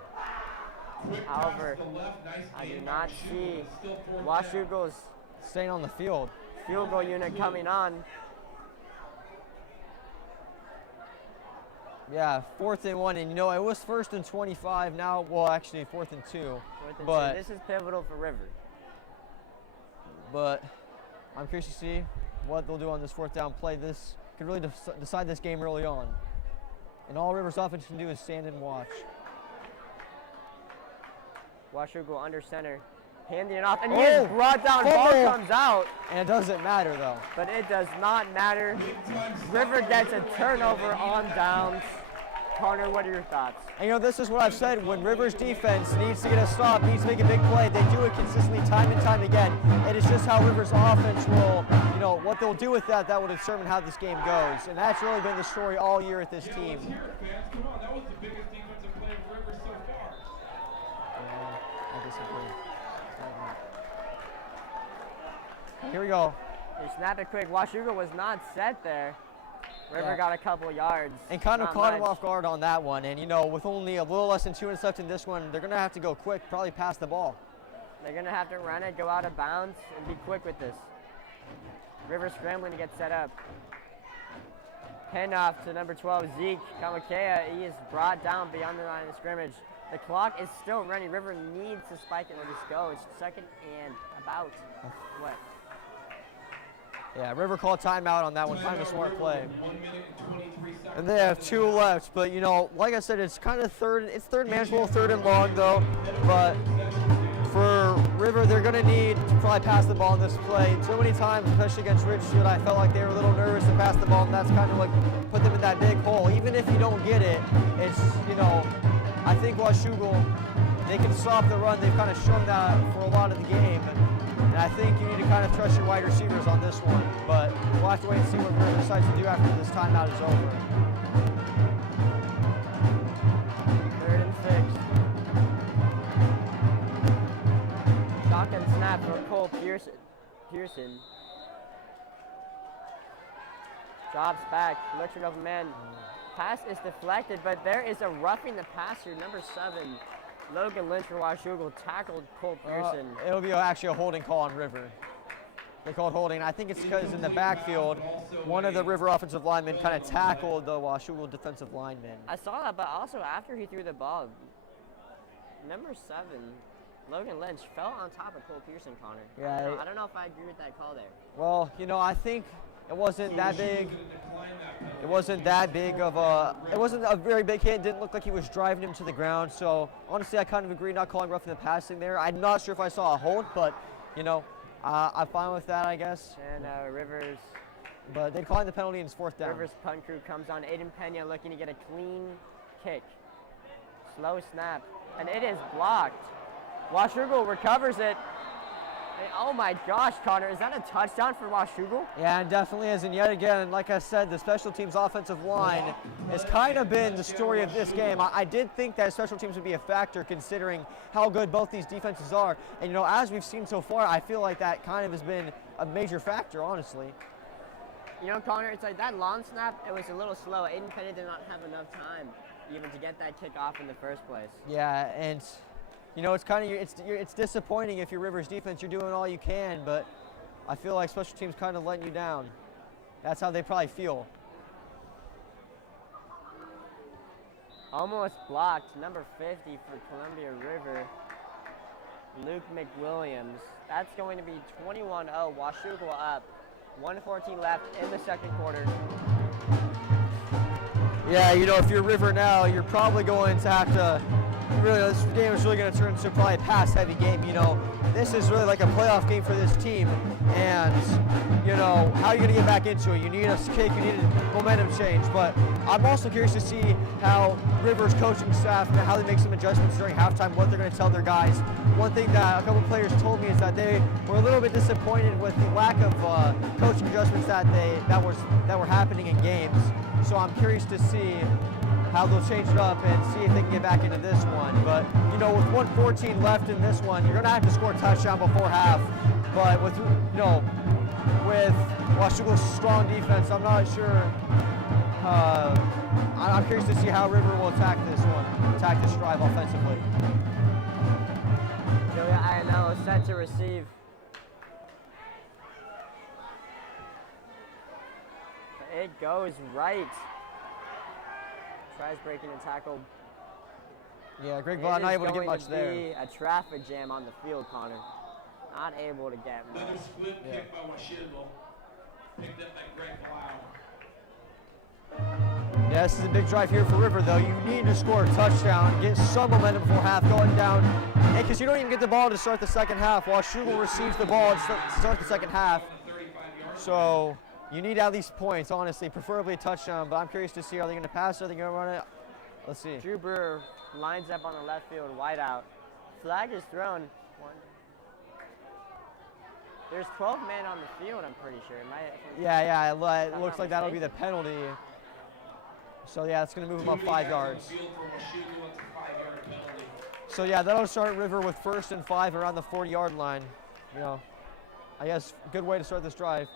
However, I do not see Washougal's staying on the field. Field goal unit coming on. Yeah, 4th and 1, and you know it was 1st and 25. Now, well, actually 4th and 2. But this is pivotal for River. But I'm curious to see what they'll do on this 4th down play. This could really decide this game early on. And all Rivers offense can do is stand and watch. Washougal under center, handing it off, and he is brought down. Ball comes out. And it doesn't matter, though. But it does not matter. River gets a turnover on downs. Connor, what are your thoughts? And you know, this is what I've said. When Rivers defense needs to get a stop, needs to make a big play, they do it consistently time and time again. It is just how Rivers offense will, you know, what they'll do with that will determine how this game goes. And that's really been the story all year with this team. Let's hear it, fans. Come on, that was the biggest defensive play of Rivers so far. I disagree. Here we go. They snap it quick. Washougal was not set there. River got a couple yards. And kind of caught him off guard on that one. And, you know, with only a little less than 2 minutes left in this one, they're going to have to go quick, probably pass the ball. They're going to have to run it, go out of bounds, and be quick with this. River scrambling to get set up. Handoff to number 12, Zeke Kamakea. He is brought down beyond the line of scrimmage. The clock is still running. River needs to spike it or just go. It's 2nd and about, what? Yeah, River called timeout on that one. Kind of a smart play. 1 minute and 23 seconds. And they have 2 left. But, you know, like I said, it's kind of third. It's third manageable, 3rd and long, though. But River, they're going to need to probably pass the ball in this play. Too many times, especially against Richfield, I felt like they were a little nervous to pass the ball, and that's kind of what put them in that big hole. Even if you don't get it, it's, you know, I think Washougal, they can stop the run. They've kind of shown that for a lot of the game. And I think you need to kind of trust your wide receivers on this one. But we'll have to wait and see what River decides to do after this timeout is over. 3rd and 6. Shotgun snap for Cole Pearson. Drops back, looking over man. Pass is deflected, but there is a roughing the passer, number 7. Logan Lynch for Washougal tackled Cole Pearson. It'll be actually a holding call on River. They called holding. I think it's because in the backfield, one of the River offensive linemen kind of tackled the Washougal defensive lineman. I saw that, but also after he threw the ball, number 7, Logan Lynch, fell on top of Cole Pearson, Connor. Yeah. I don't know if I agree with that call there. Well, you know, I think it wasn't that big. It wasn't that big of a. It wasn't a very big hit. It didn't look like he was driving him to the ground. So honestly, I kind of agree not calling roughing the passing there. I'm not sure if I saw a hold, but you know, I'm fine with that, I guess. And Rivers. But they declined the penalty and it's 4th down. Rivers punt crew comes on. Aiden Pena looking to get a clean kick. Slow snap, and it is blocked. Washougal recovers it. And, oh my gosh, Connor, is that a touchdown for Washougal? Yeah, it definitely is. And yet again, like I said, the special teams offensive line has kind of been the story of this game. I did think that special teams would be a factor considering how good both these defenses are. And, you know, as we've seen so far, I feel like that kind of has been a major factor, honestly. You know, Connor, it's like that long snap, it was a little slow. Aiden Pena did not have enough time even to get that kick off in the first place. Yeah, and you know, it's kind of it's disappointing if you're Rivers defense. You're doing all you can, but I feel like special teams kind of letting you down. That's how they probably feel. Almost blocked, number 50 for Columbia River, Luke McWilliams. That's going to be 21-0. Washougal up. 1:14 left in the second quarter. Yeah, you know, if you're River now, you're probably going to have to. Really, this game is really going to turn into probably a pass-heavy game. You know, this is really like a playoff game for this team, and you know, how are you going to get back into it? You need a kick, you need a momentum change. But I'm also curious to see how River's coaching staff, how they make some adjustments during halftime, what they're going to tell their guys. One thing that a couple players told me is that they were a little bit disappointed with the lack of coaching adjustments that were happening in games. So I'm curious to see how they'll change it up and see if they can get back into this one. But, you know, with 1:14 left in this one, you're going to have to score a touchdown before half. But with, you know, with Washougal's strong defense, I'm not sure. I'm curious to see how River will attack this drive offensively. Julia Ionello set to receive. It goes right. Tries breaking a tackle. Yeah, Greg Vaughn not able to get much there. It is going to be a traffic jam on the field, Connor. Not able to get much. That was flip kick by Washougal. Picked up by Greg Blau. Yeah, this is a big drive here for River, though. You need to score a touchdown, get some momentum before half going down. And because you don't even get the ball to start the second half, Washougal receives the ball to start the second half. So you need at least points, honestly, preferably a touchdown. But I'm curious to see, are they going to pass or are they going to run it? Let's see. Drew Brewer lines up on the left field, wide out. Flag is thrown. There's 12 men on the field, I'm pretty sure. Yeah, it looks like that'll be the penalty. So yeah, it's going to move them up 5 yards. So yeah, that'll start River with 1st and 5 around the 40-yard line. You know, I guess good way to start this drive.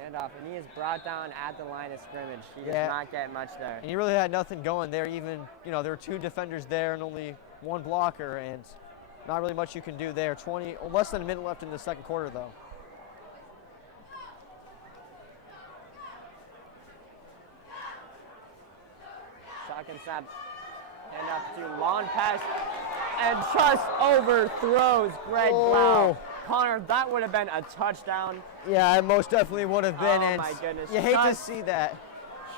Handoff, and he is brought down at the line of scrimmage. He does not get much there. And he really had nothing going there. Even, you know, there were 2 defenders there and only 1 blocker, and not really much you can do there. Less than a minute left in the second quarter, though. Shotgun snap, hand off to long pass, and just overthrows Greg Blau. Connor, that would have been a touchdown. Yeah, it most definitely would have been. Oh and my goodness. You hate to see that.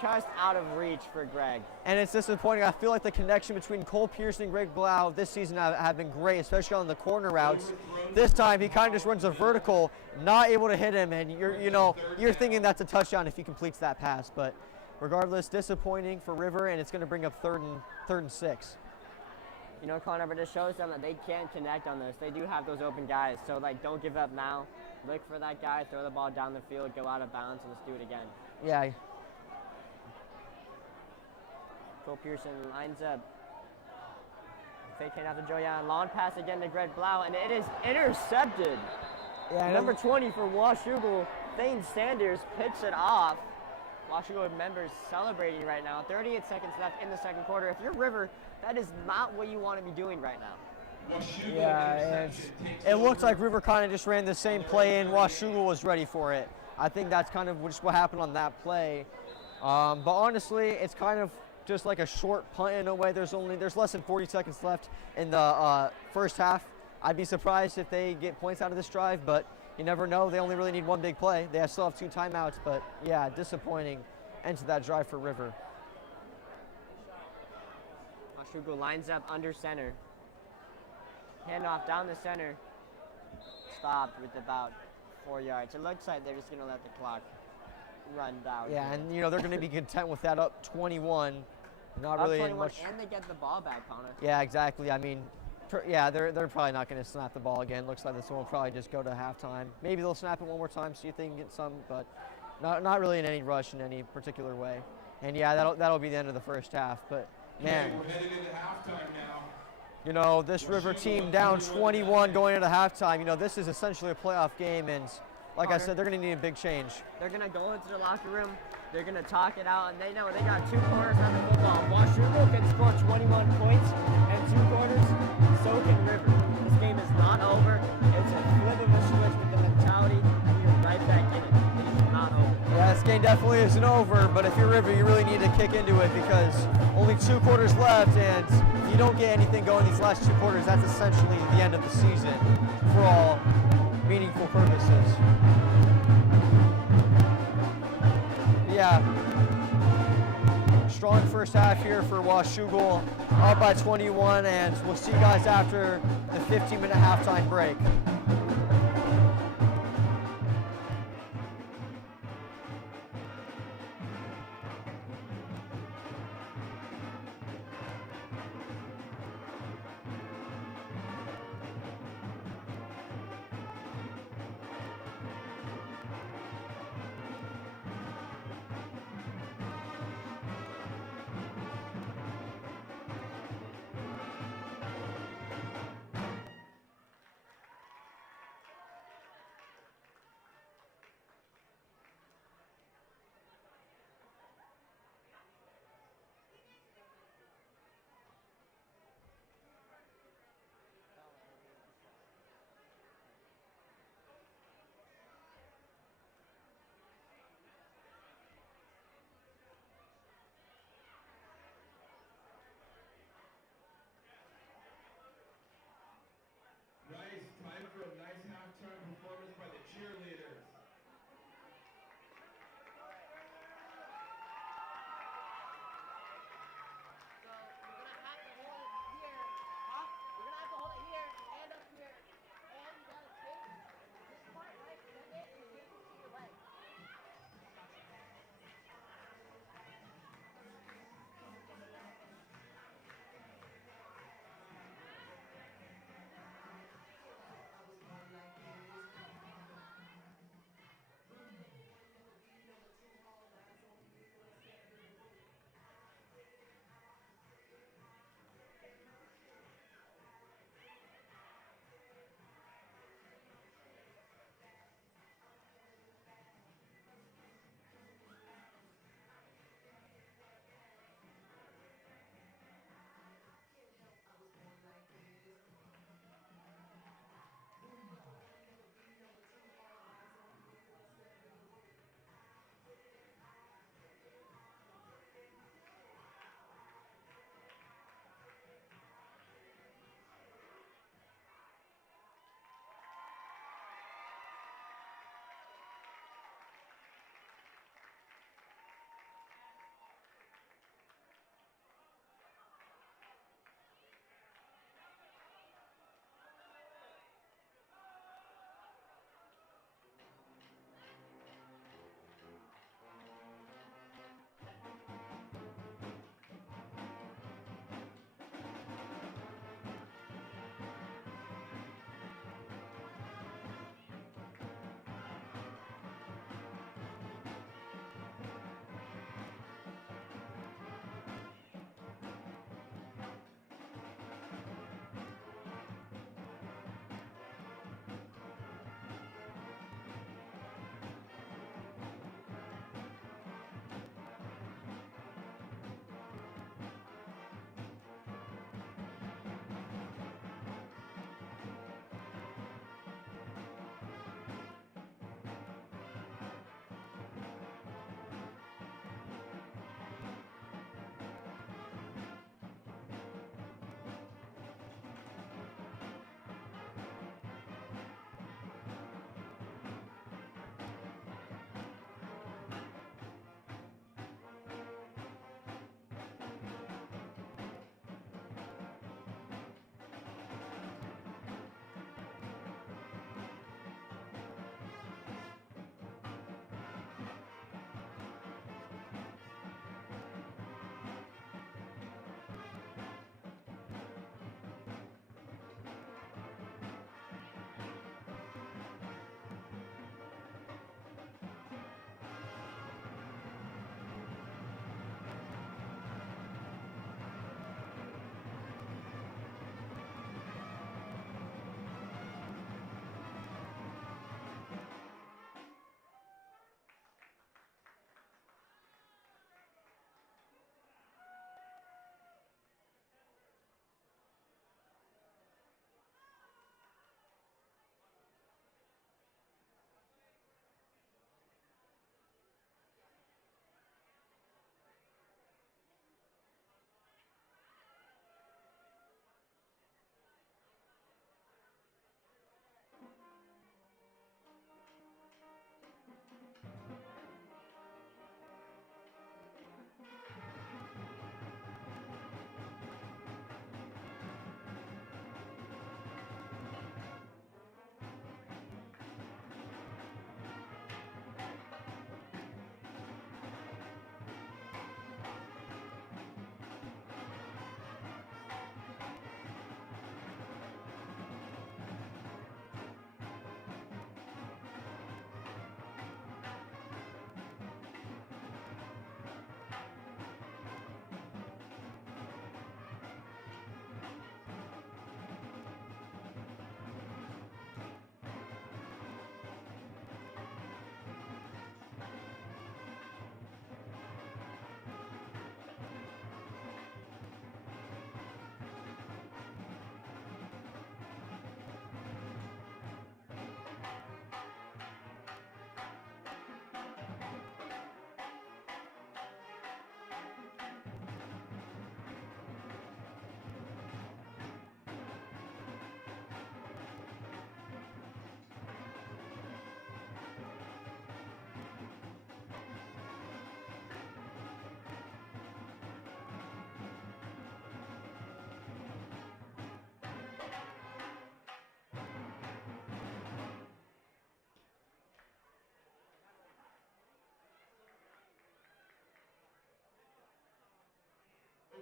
just out of reach for Greg. And it's disappointing. I feel like the connection between Cole Pearson and Greg Blau this season have been great, especially on the corner routes. This time he kind of just runs a vertical, not able to hit him, and you're thinking that's a touchdown if he completes that pass. But regardless, disappointing for River, and it's going to bring up third and 6. You know, Connor, but it shows them that they can't connect on this. They do have those open guys, so like don't give up now. Look for that guy, throw the ball down the field, go out of bounds, and let's do it again. Yeah. Cole Pearson lines up. Fake hand out to Joyan. Long pass again to Greg Blau, and it is intercepted. Yeah, Number 20 for Washougal, Thane Sanders picks it off. Washougal members celebrating right now. 38 seconds left in the second quarter. If you're River, that is not what you want to be doing right now. Yeah, and it looks like River kind of just ran the same play, and Washougal was ready for it. I think that's kind of just what happened on that play. But honestly, it's kind of just like a short punt in a way. There's less than 40 seconds left in the first half. I'd be surprised if they get points out of this drive, but you never know. They only really need one big play. They still have 2 timeouts, but yeah, disappointing end to that drive for River. Washougal lines up under center. Handoff down the center. Stopped with about 4 yards. It looks like they're just going to let the clock run down. Yeah, and they're going to be content with that up 21. Not up really 21, much. and they get the ball back, Connor. Yeah, exactly. I mean, they're probably not going to snap the ball again. Looks like this one will probably just go to halftime. Maybe they'll snap it one more time, see if they can get some, but not really in any rush in any particular way. And yeah, that'll be the end of the first half. But man, We're headed into halftime now. you know, this River team down 21 going into halftime. You know, this is essentially a playoff game, and like I said, they're going to need a big change. They're going to go into the locker room. They're going to talk it out, and they know they got 2 quarters on the football. Washougal can score 21 points and 2 quarters. So can River. This game is not over. It's a flip of a switch with the mentality. You're right back in it. It is not over. Yeah, this game definitely isn't over, but if you're River, you really need to kick into it because only 2 quarters left, and if you don't get anything going these last 2 quarters, that's essentially the end of the season for all meaningful purposes. Yeah. Strong first half here for Washougal, up by 21, and we'll see you guys after the 15-minute halftime break.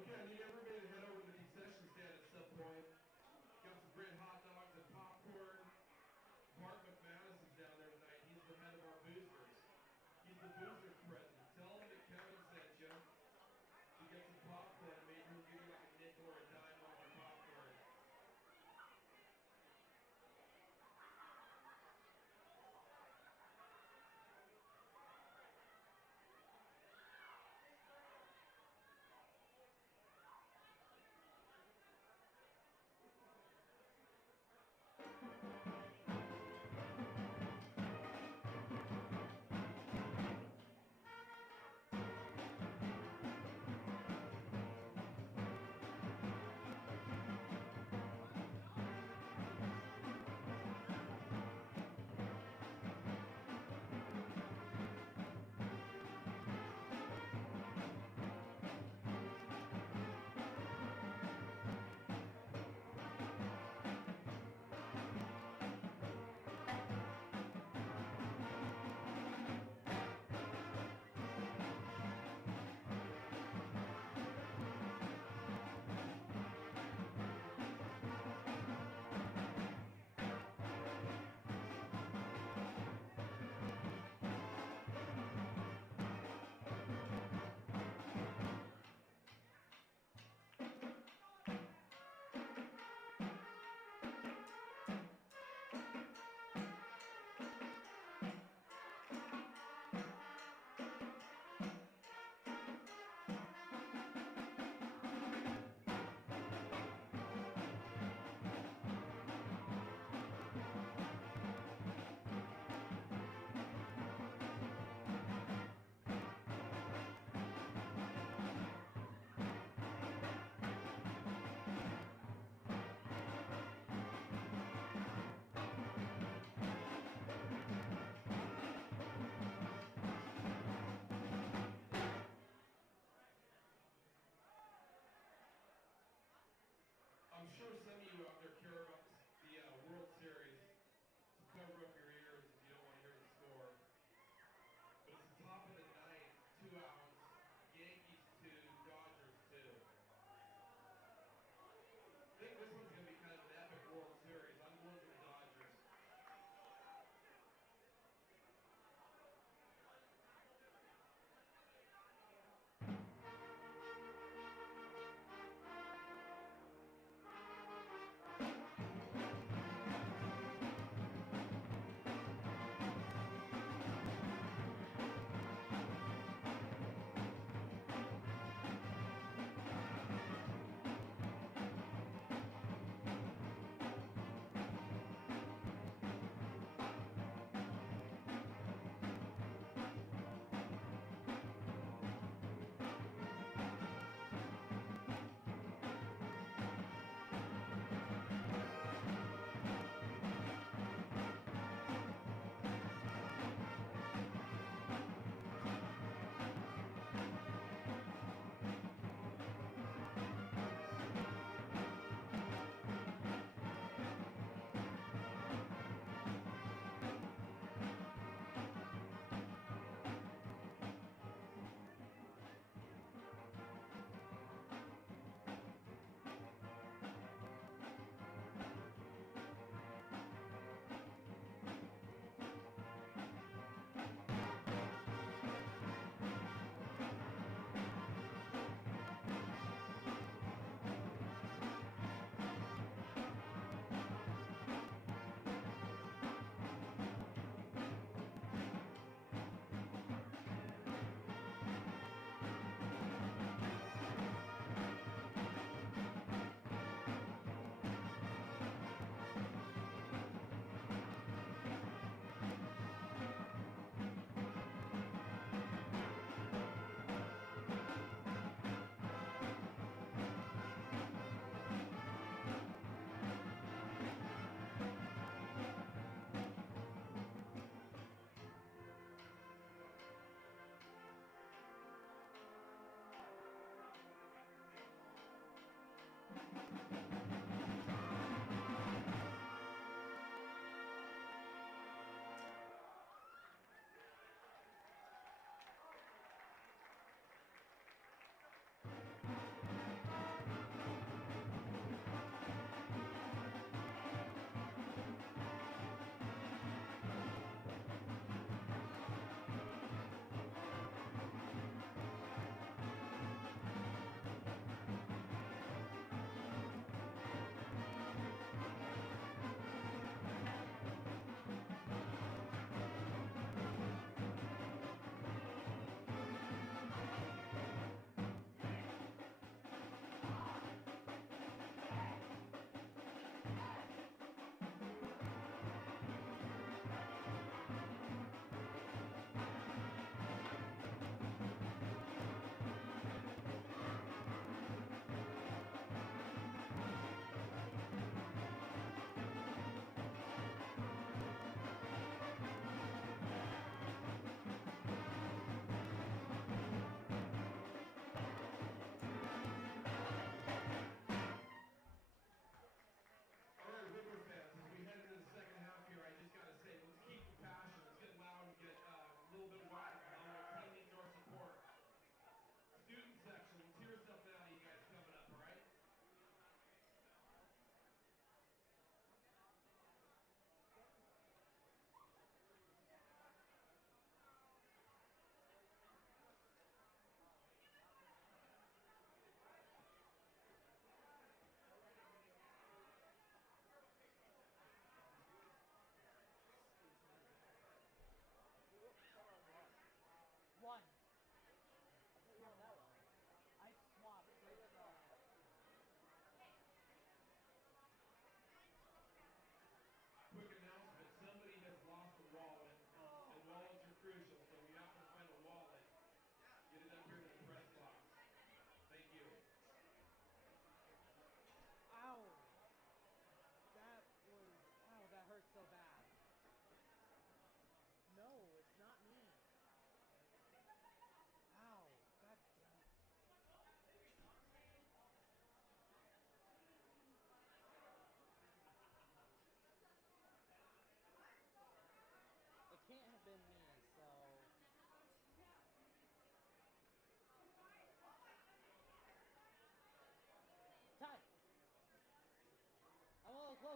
Okay, I need everybody to head over to the concession stand at some point. Got some great hot dogs and popcorn. Bart McManus is down there tonight. He's the head of our boosters. He's the boosters president. Tell him that Kevin sent you to get some popcorn, and maybe he'll give you like a nickel or a dime off your popcorn.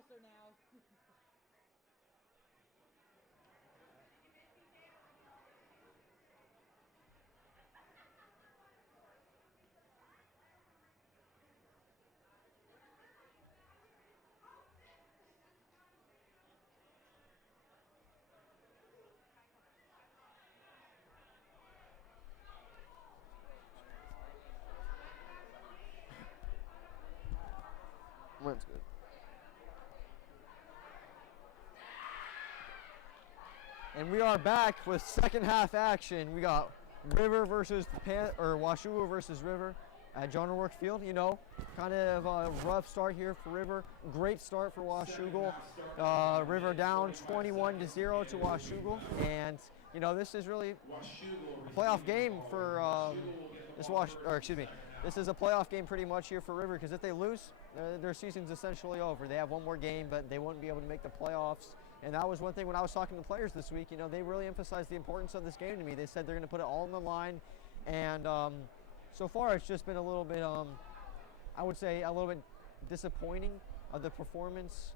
closer now. That's good. And we are back with second half action. We got River versus Washougal versus River at John O'Rourke Field. You know, kind of a rough start here for River. Great start for Washougal. River down 21-0 to Washougal, and you know this is really a playoff game for This is a playoff game pretty much here for River, because if they lose, their season's essentially over. They have one more game, but they won't be able to make the playoffs. And that was one thing when I was talking to players this week. You know, they really emphasized the importance of this game to me. They said they're going to put it all on the line. And so far, it's just been a little bit, I would say, a little bit disappointing of the performance.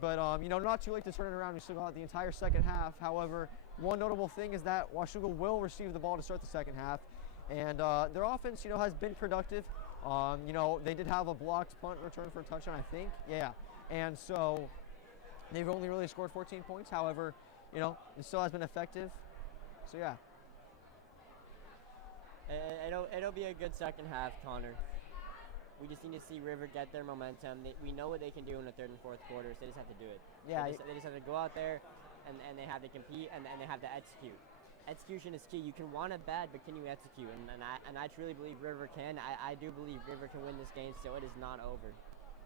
But, you know, not too late to turn it around. We still got the entire second half. However, one notable thing is that Washougal will receive the ball to start the second half. And their offense, you know, has been productive. You know, they did have a blocked punt return for a touchdown, I think. Yeah. And so they've only really scored 14 points. However, you know, it still has been effective. So, yeah. It'll be a good second half, Connor. We just need to see River get their momentum. We know what they can do in the third and fourth quarters. They just have to do it. Yeah. They just have to go out there, and they have to compete, and they have to execute. Execution is key. You can want it bad, but can you execute? And I truly believe River can. I do believe River can win this game, so it is not over.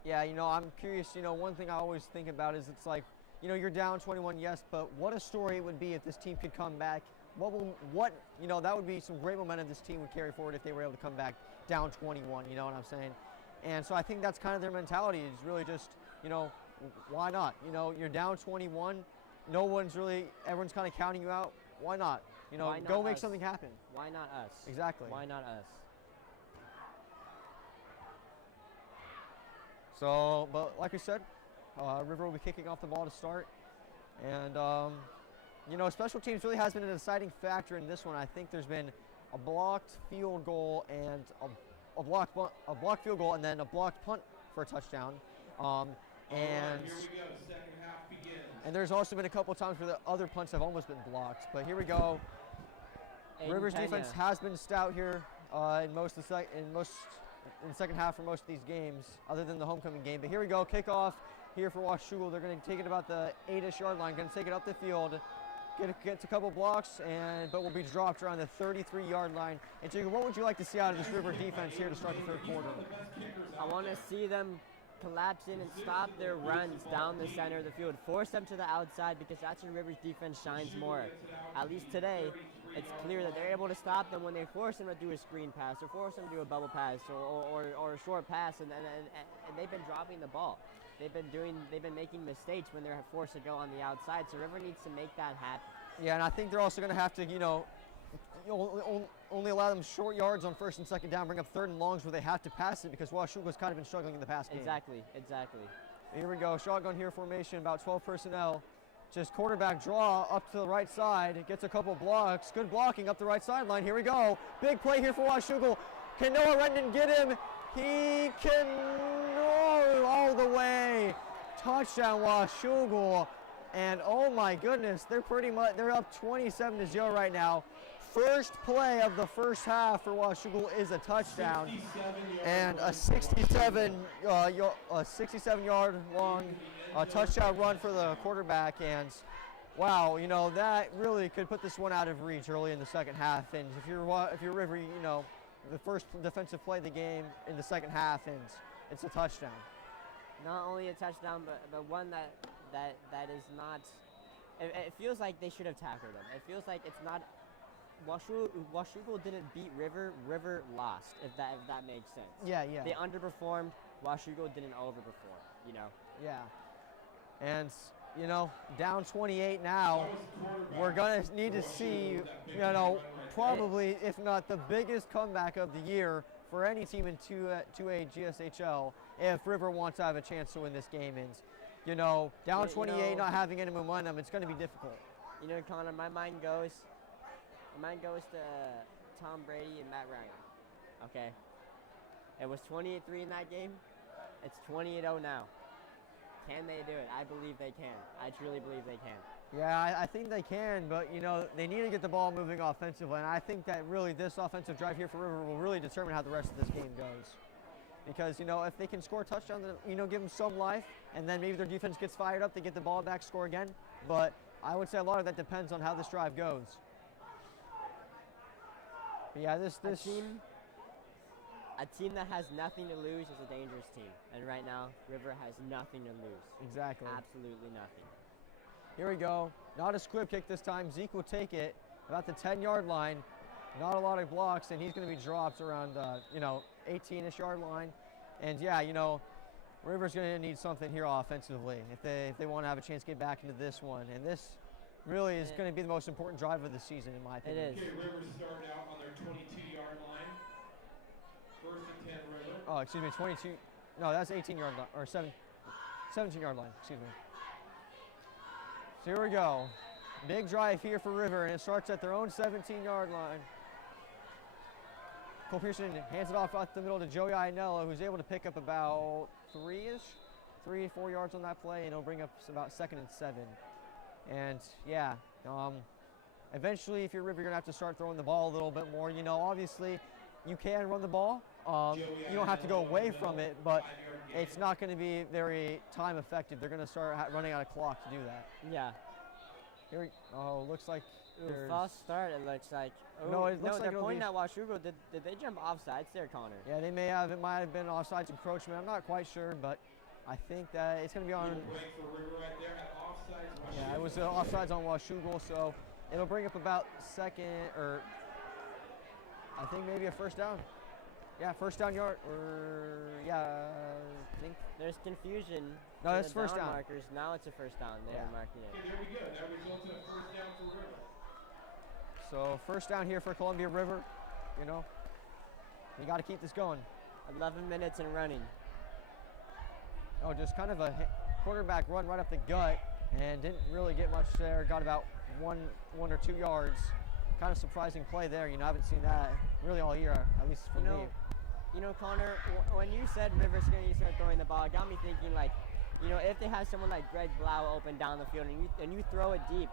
Yeah, you know, I'm curious. You know, one thing I always think about is it's like, you know, you're down 21, yes, but what a story it would be if this team could come back. You know, that would be some great momentum this team would carry forward if they were able to come back down 21, you know what I'm saying? And so I think that's kind of their mentality, is really just, you know, why not? You know, you're down 21, everyone's kind of counting you out. Why not? You know, go make something happen. Why not us? Exactly. Why not us? So, but like I said, River will be kicking off the ball to start. And, you know, special teams really has been a deciding factor in this one. I think there's been a blocked field goal and a blocked field goal and then a blocked punt for a touchdown. And there's also been a couple of times where the other punts have almost been blocked. But here we go. River's defense has been stout here in the second half for most of these games, other than the homecoming game. But here we go, kickoff here for Washougal. They're going to take it about the 8-ish yard line. Going to take it up the field, get a couple blocks, but will be dropped around the 33-yard line. And Jacob, what would you like to see out of this River defense here to start the third quarter? I want to see them collapse in and stop their runs down the center of the field. Force them to the outside, because that's where River's defense shines more. At least today, it's clear that they're able to stop them when they force them to do a screen pass or force them to do a bubble pass or a short pass, and they've been dropping the ball. They've been making mistakes when they're forced to go on the outside, so River needs to make that happen. Yeah, and I think they're also going to have to, you know, only allow them short yards on first and second down, bring up third and longs where they have to pass it, because Washougal's kind of been struggling in the pass game. Exactly. Here we go, shotgun here formation, about 12 personnel. Just quarterback draw up to the right side, gets a couple blocks, good blocking up the right sideline. Here we go, big play here for Washougal. Can Noah Rendon get him? He can all the way. Touchdown Washougal. And oh my goodness, they're up 27-0 right now. First play of the first half for Washougal is a touchdown, and a 67-yard long touchdown run for the quarterback. And wow, you know, that really could put this one out of reach early in the second half. And if you're River, you know, the first defensive play of the game in the second half, and it's a touchdown. Not only a touchdown, but one that is not. It feels like they should have tackled him. It feels like it's not. Washougal didn't beat River. River lost. If that makes sense. Yeah. They underperformed. Washougal didn't overperform. You know. Yeah. And you know, down 28 now. We're gonna need to see, you know, probably if not the biggest comeback of the year for any team in 2A GSHL if River wants to have a chance to win this game. And you know, down You 28, know- not having any momentum, it's going to be difficult. You know, Connor, my mind goes to Tom Brady and Matt Ryan. Okay. It was 28-3 in that game. It's 28-0 now. Can they do it? I believe they can. I truly believe they can. Yeah, I think they can, but, you know, they need to get the ball moving offensively, and I think that really this offensive drive here for River will really determine how the rest of this game goes. Because, you know, if they can score a touchdown, then, you know, give them some life, and then maybe their defense gets fired up, they get the ball back, score again. But I would say a lot of that depends on how this drive goes. But yeah, this A team that has nothing to lose is a dangerous team. And right now, River has nothing to lose. Exactly. Absolutely nothing. Here we go. Not a squib kick this time. Zeke will take it about the 10-yard line. Not a lot of blocks, and he's going to be dropped around, you know, 18-ish yard line. And yeah, you know, River's going to need something here offensively if they want to have a chance to get back into this one. And this really is going to be the most important drive of the season, in my opinion. It is. Okay, River started out on their 22-yard line. First and 10, River. Oh, excuse me, 22. No, that's 18-yard line, or 17-yard line, excuse me. So here we go. Big drive here for River, and it starts at their own 17-yard line. Cole Pearson hands it off out the middle to Joey Iannello, who's able to pick up about 3-4 yards on that play, and it'll bring up about 2nd and 7. And yeah, eventually, if you're River, you're gonna have to start throwing the ball a little bit more. You know, obviously, you can run the ball. You don't have to go away from it, but it's not going to be very time effective. They're going to start running out of clock to do that. Yeah. Here looks like there's... False start, it looks like. No, it looks like they're it'll pointing be... at Washougal. Did they jump offsides there, Connor? Yeah, they may have. It might have been offsides encroachment. I'm not quite sure, but I think that it's going to be on... Break for River right there at offsides. Yeah, it was offsides on Washougal, so it'll bring up about second, or I think maybe a first down. Yeah, first down yard, or yeah, I think. There's confusion. No, in that's the first down. Markers. Now it's a first down. They're marking it. Okay, there we go. That results in a first down for River. So first down here for Columbia River. You know, you got to keep this going. 11 minutes and running. Oh, just kind of a quarterback run right up the gut, and didn't really get much there. Got about one or 2 yards. Kind of surprising play there. You know, I haven't seen that really all year, at least for me. You know, Connor, when you said River's going to start throwing the ball, it got me thinking, like, you know, if they have someone like Greg Blau open down the field and you throw it deep,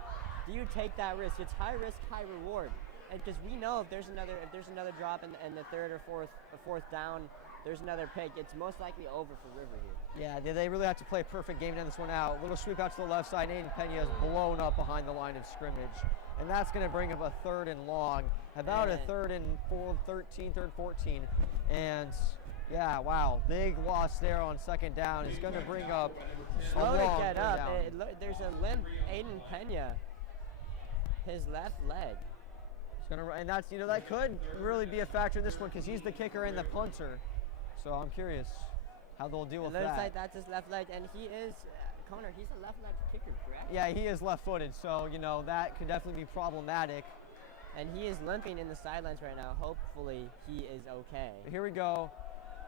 do you take that risk? It's high risk, high reward. And because we know if there's another drop in the third or fourth down, there's another pick, it's most likely over for River here. Yeah, they really have to play a perfect game to end this one out. Little sweep out to the left side. Aiden Pena is blown up behind the line of scrimmage. And that's going to bring up a 3rd and long, about a 3rd and 13, 3rd 14. And yeah, wow, big loss there on 2nd down. Is going to bring up a Slow to long get third up. down. There's a limp Aiden Pena. His left leg. It's gonna, and that's, you know, that could really be a factor in this one because he's the kicker and the punter. So I'm curious how they'll deal with that. It looks like that's his left leg, and he is, Connor, he's a left-legged kicker, correct? Yeah, he is left-footed, so, you know, that could definitely be problematic. And he is limping in the sidelines right now. Hopefully he is okay. Here we go.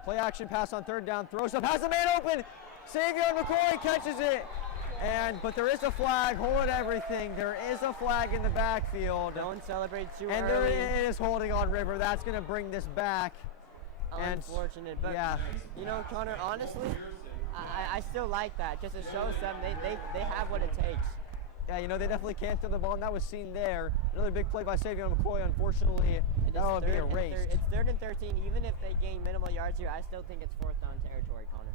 Play action pass on 3rd down. Throws up, has a man open. Savion McCoy catches it. But there is a flag. Hold everything. There is a flag in the backfield. Don't celebrate too and early. And there is holding on River. That's going to bring this back. Unfortunate, but yeah. You know, Connor, honestly, I still like that. Just to show them they have what it takes. Yeah, you know, they definitely can't throw the ball, and that was seen there. Another big play by Savion McCoy. Unfortunately, that will be erased. It's 3rd and 13. Even if they gain minimal yards here, I still think it's 4th down territory, Connor.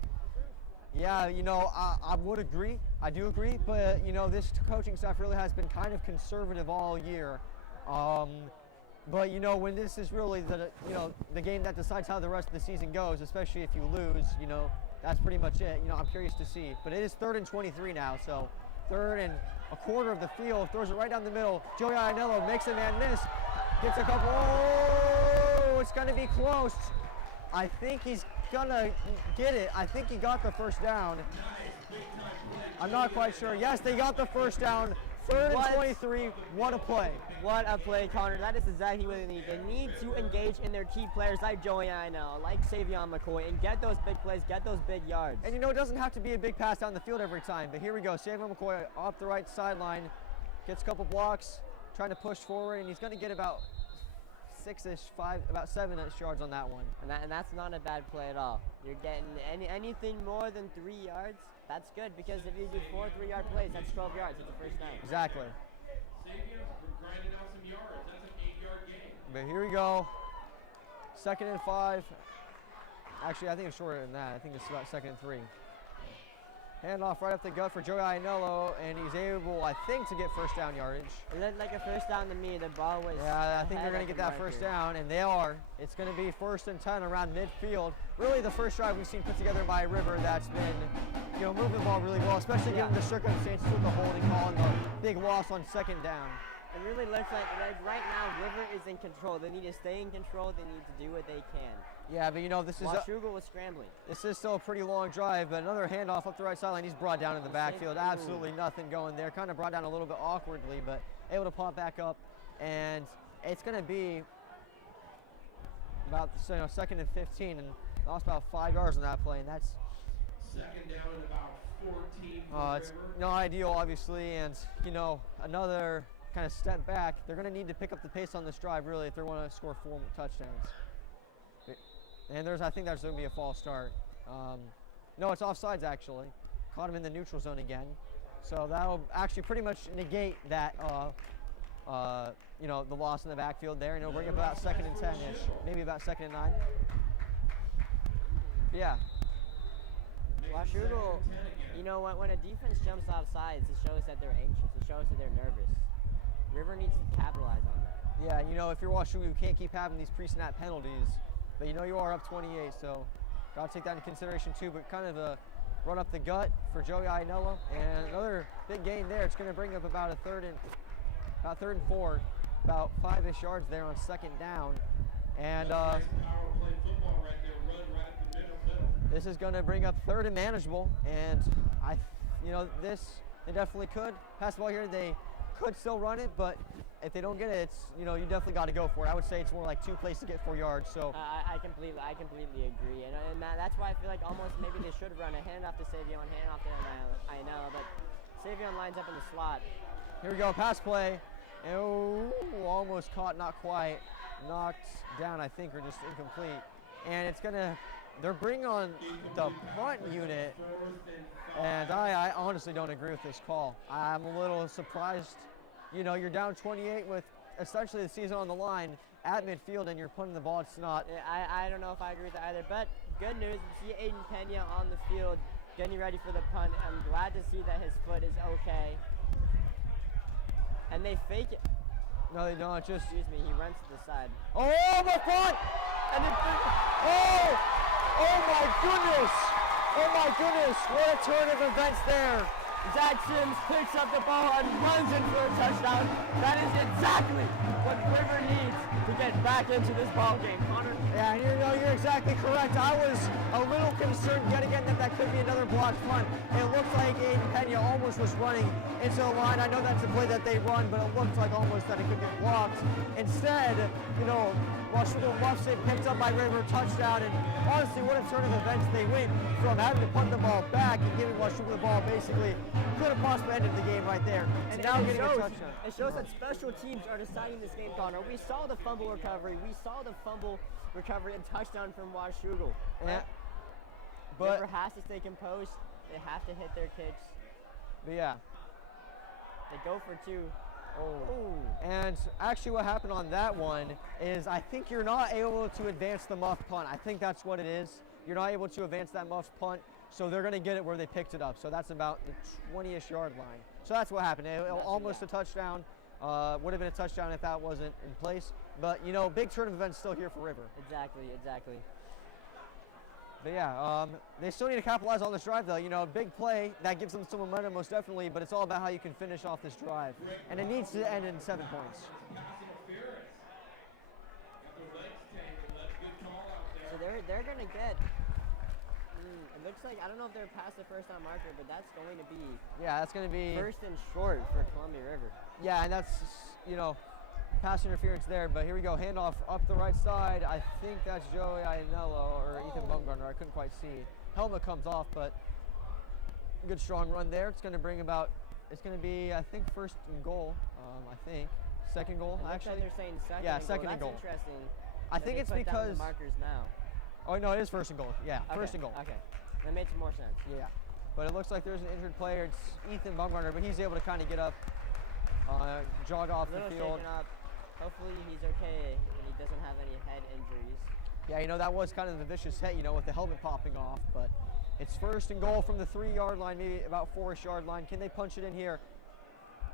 Yeah, you know, I would agree. I do agree, but, you know, this coaching staff really has been kind of conservative all year. But, you know, when this is really the game that decides how the rest of the season goes, especially if you lose, you know, that's pretty much it. You know, I'm curious to see. But it is 3rd and 23 now, so 3rd and a quarter of the field, throws it right down the middle. Joey Iannello makes a man miss, gets a couple. Oh, it's going to be close. I think he's going to get it. I think he got the first down. I'm not quite sure. Yes, they got the first down. 3rd What? and 23. What a play. What a play, Connor. That is exactly what they need. They need to engage in their key players like Joey Ino, like Savion McCoy, and get those big plays, get those big yards. And you know, it doesn't have to be a big pass down the field every time, but here we go. Savion McCoy off the right sideline, gets a couple blocks, trying to push forward, and he's going to get about 7-ish yards on that one. And that's not a bad play at all. You're getting anything more than 3 yards, that's good, because if you do 4 3-yard plays, that's 12 yards. It's a first down. Exactly. Savion's grinding out some yards. That's an 8-yard gain. But here we go. 2nd and 5. Actually, I think it's shorter than that. I think it's about 2nd and 3. Handoff right up the gut for Joey Aiello, and he's able, I think, to get first down yardage. It looked like a first down to me. The ball was. Yeah, I think they're ahead going at to get the that first marker. down, and they are. It's going to be 1st and 10 around midfield. Really, the first drive we've seen put together by River that's been, you know, moving the ball really well, especially given the circumstances with the holding call and the big loss on 2nd down. It really looks like right now River is in control. They need to stay in control. They need to do what they can. Yeah, but you know, this is Washougal was scrambling. this is still a pretty long drive, but another handoff up the right sideline. He's brought down in the backfield. Absolutely nothing going there. Kind of brought down a little bit awkwardly, but able to pop back up, and it's going to be about 2nd and 15, and lost about 5 yards on that play, and that's 2nd down and about 14 for it's River. not ideal, obviously, and you know, another kind of step back. They're going to need to pick up the pace on this drive, really, if they want to score 4 touchdowns. And I think there's going to be a false start. No, it's offsides, actually. Caught him in the neutral zone again. So that'll actually pretty much negate that, you know, the loss in the backfield there, and it'll bring up about 2nd and 10-ish, maybe about 2nd and 9. Yeah. Washougal, you know, when a defense jumps off sides, it shows that they're anxious. It shows that they're nervous. River needs to capitalize on that. Yeah, you know, if you're Washougal, you can't keep having these pre-snap penalties. But you know you are up 28, so got to take that into consideration too. But kind of a run up the gut for Joey Aiello, and another big gain there. It's going to bring up about 3rd and 4, about 5-ish yards there on 2nd down. And Nice power play football right there. Run right up the middle. this is going to bring up 3rd and manageable. And you know, they definitely could pass the ball here. They could still run it, but if they don't get it, it's, you know, you definitely got to go for it. I would say it's more like 2 plays to get 4 yards. So I completely agree, and that's why I feel like almost maybe they should run a handoff to Savion, handoff to Aiello, but Savion lines up in the slot. here we go, pass play. Oh, almost caught, not quite. Knocked down, I think, or just incomplete. And it's gonna, they're bringing on the punt unit, and I honestly don't agree with this call. I'm a little surprised. You know, you're down 28 with essentially the season on the line at midfield, and you're punting the ball. It's not. Yeah, I don't know if I agree with that either, but good news, you see Aiden Pena on the field getting ready for the punt. I'm glad to see that his foot is okay. And they fake it. No, they don't. Just. Excuse me, he runs to the side. Oh, my punt! And it, Oh my goodness! Oh my goodness! What a turn of events there! Zach Sims picks up the ball and runs in for a touchdown. That is exactly what River needs to get back into this ball game, Connor. Yeah, you're exactly correct. I was a little concerned yet again that could be another blocked punt. It looked like Aiden Pena almost was running into the line. I know that's a play that they run, but it looked like almost that it could get blocked. Instead, you know, Washougal muffs it, picked up by River, touchdown, and honestly, what a turn of events. They went from having to punt the ball back and giving Washougal the ball basically could have possibly ended the game right there. And now getting a touchdown. It shows that special teams are deciding this game, Connor. We saw the fumble recovery. We saw the fumble recovery and touchdown from Washougal. Yeah. River has to stay composed. They have to hit their kicks. But yeah. They go for 2. Oh. And actually what happened on that one is I think you're not able to advance the muff punt. I think that's what it is. You're not able to advance that muff punt, so they're going to get it where they picked it up. So that's about the 20-ish yard line. So that's what happened. Almost a touchdown. Would have been a touchdown if that wasn't in place. But, you know, big turn of events still here for River. Exactly. But yeah, they still need to capitalize on this drive, though. You know, big play, that gives them some momentum, most definitely, but it's all about how you can finish off this drive. And it needs to end in 7 points. So they're going to get It looks like, I don't know if they're past the first down marker, but that's going to be Yeah, that's going to be first and short for Columbia River. Yeah, and that's, pass interference there. But here we go, handoff up the right side. I think that's Joey Iannello or Ethan Bumgarner. I couldn't quite see. Helmet comes off, but good strong run there. It's going to bring it's going to be, I think, first and goal. I think second goal actually. They're saying second. Yeah, and second goal. and goal. That's interesting. I think it's put down because the markers now. Oh no, it is first and goal. Yeah, first and goal. Okay, that makes more sense. Yeah, but it looks like there's an injured player. It's Ethan Bumgarner, but he's able to kind of get up, jog off the field. Shaken up. Hopefully he's okay and he doesn't have any head injuries. Yeah, that was kind of the vicious hit, with the helmet popping off. But it's first and goal from the 3-yard line, maybe about 4-ish yard line. Can they punch it in here?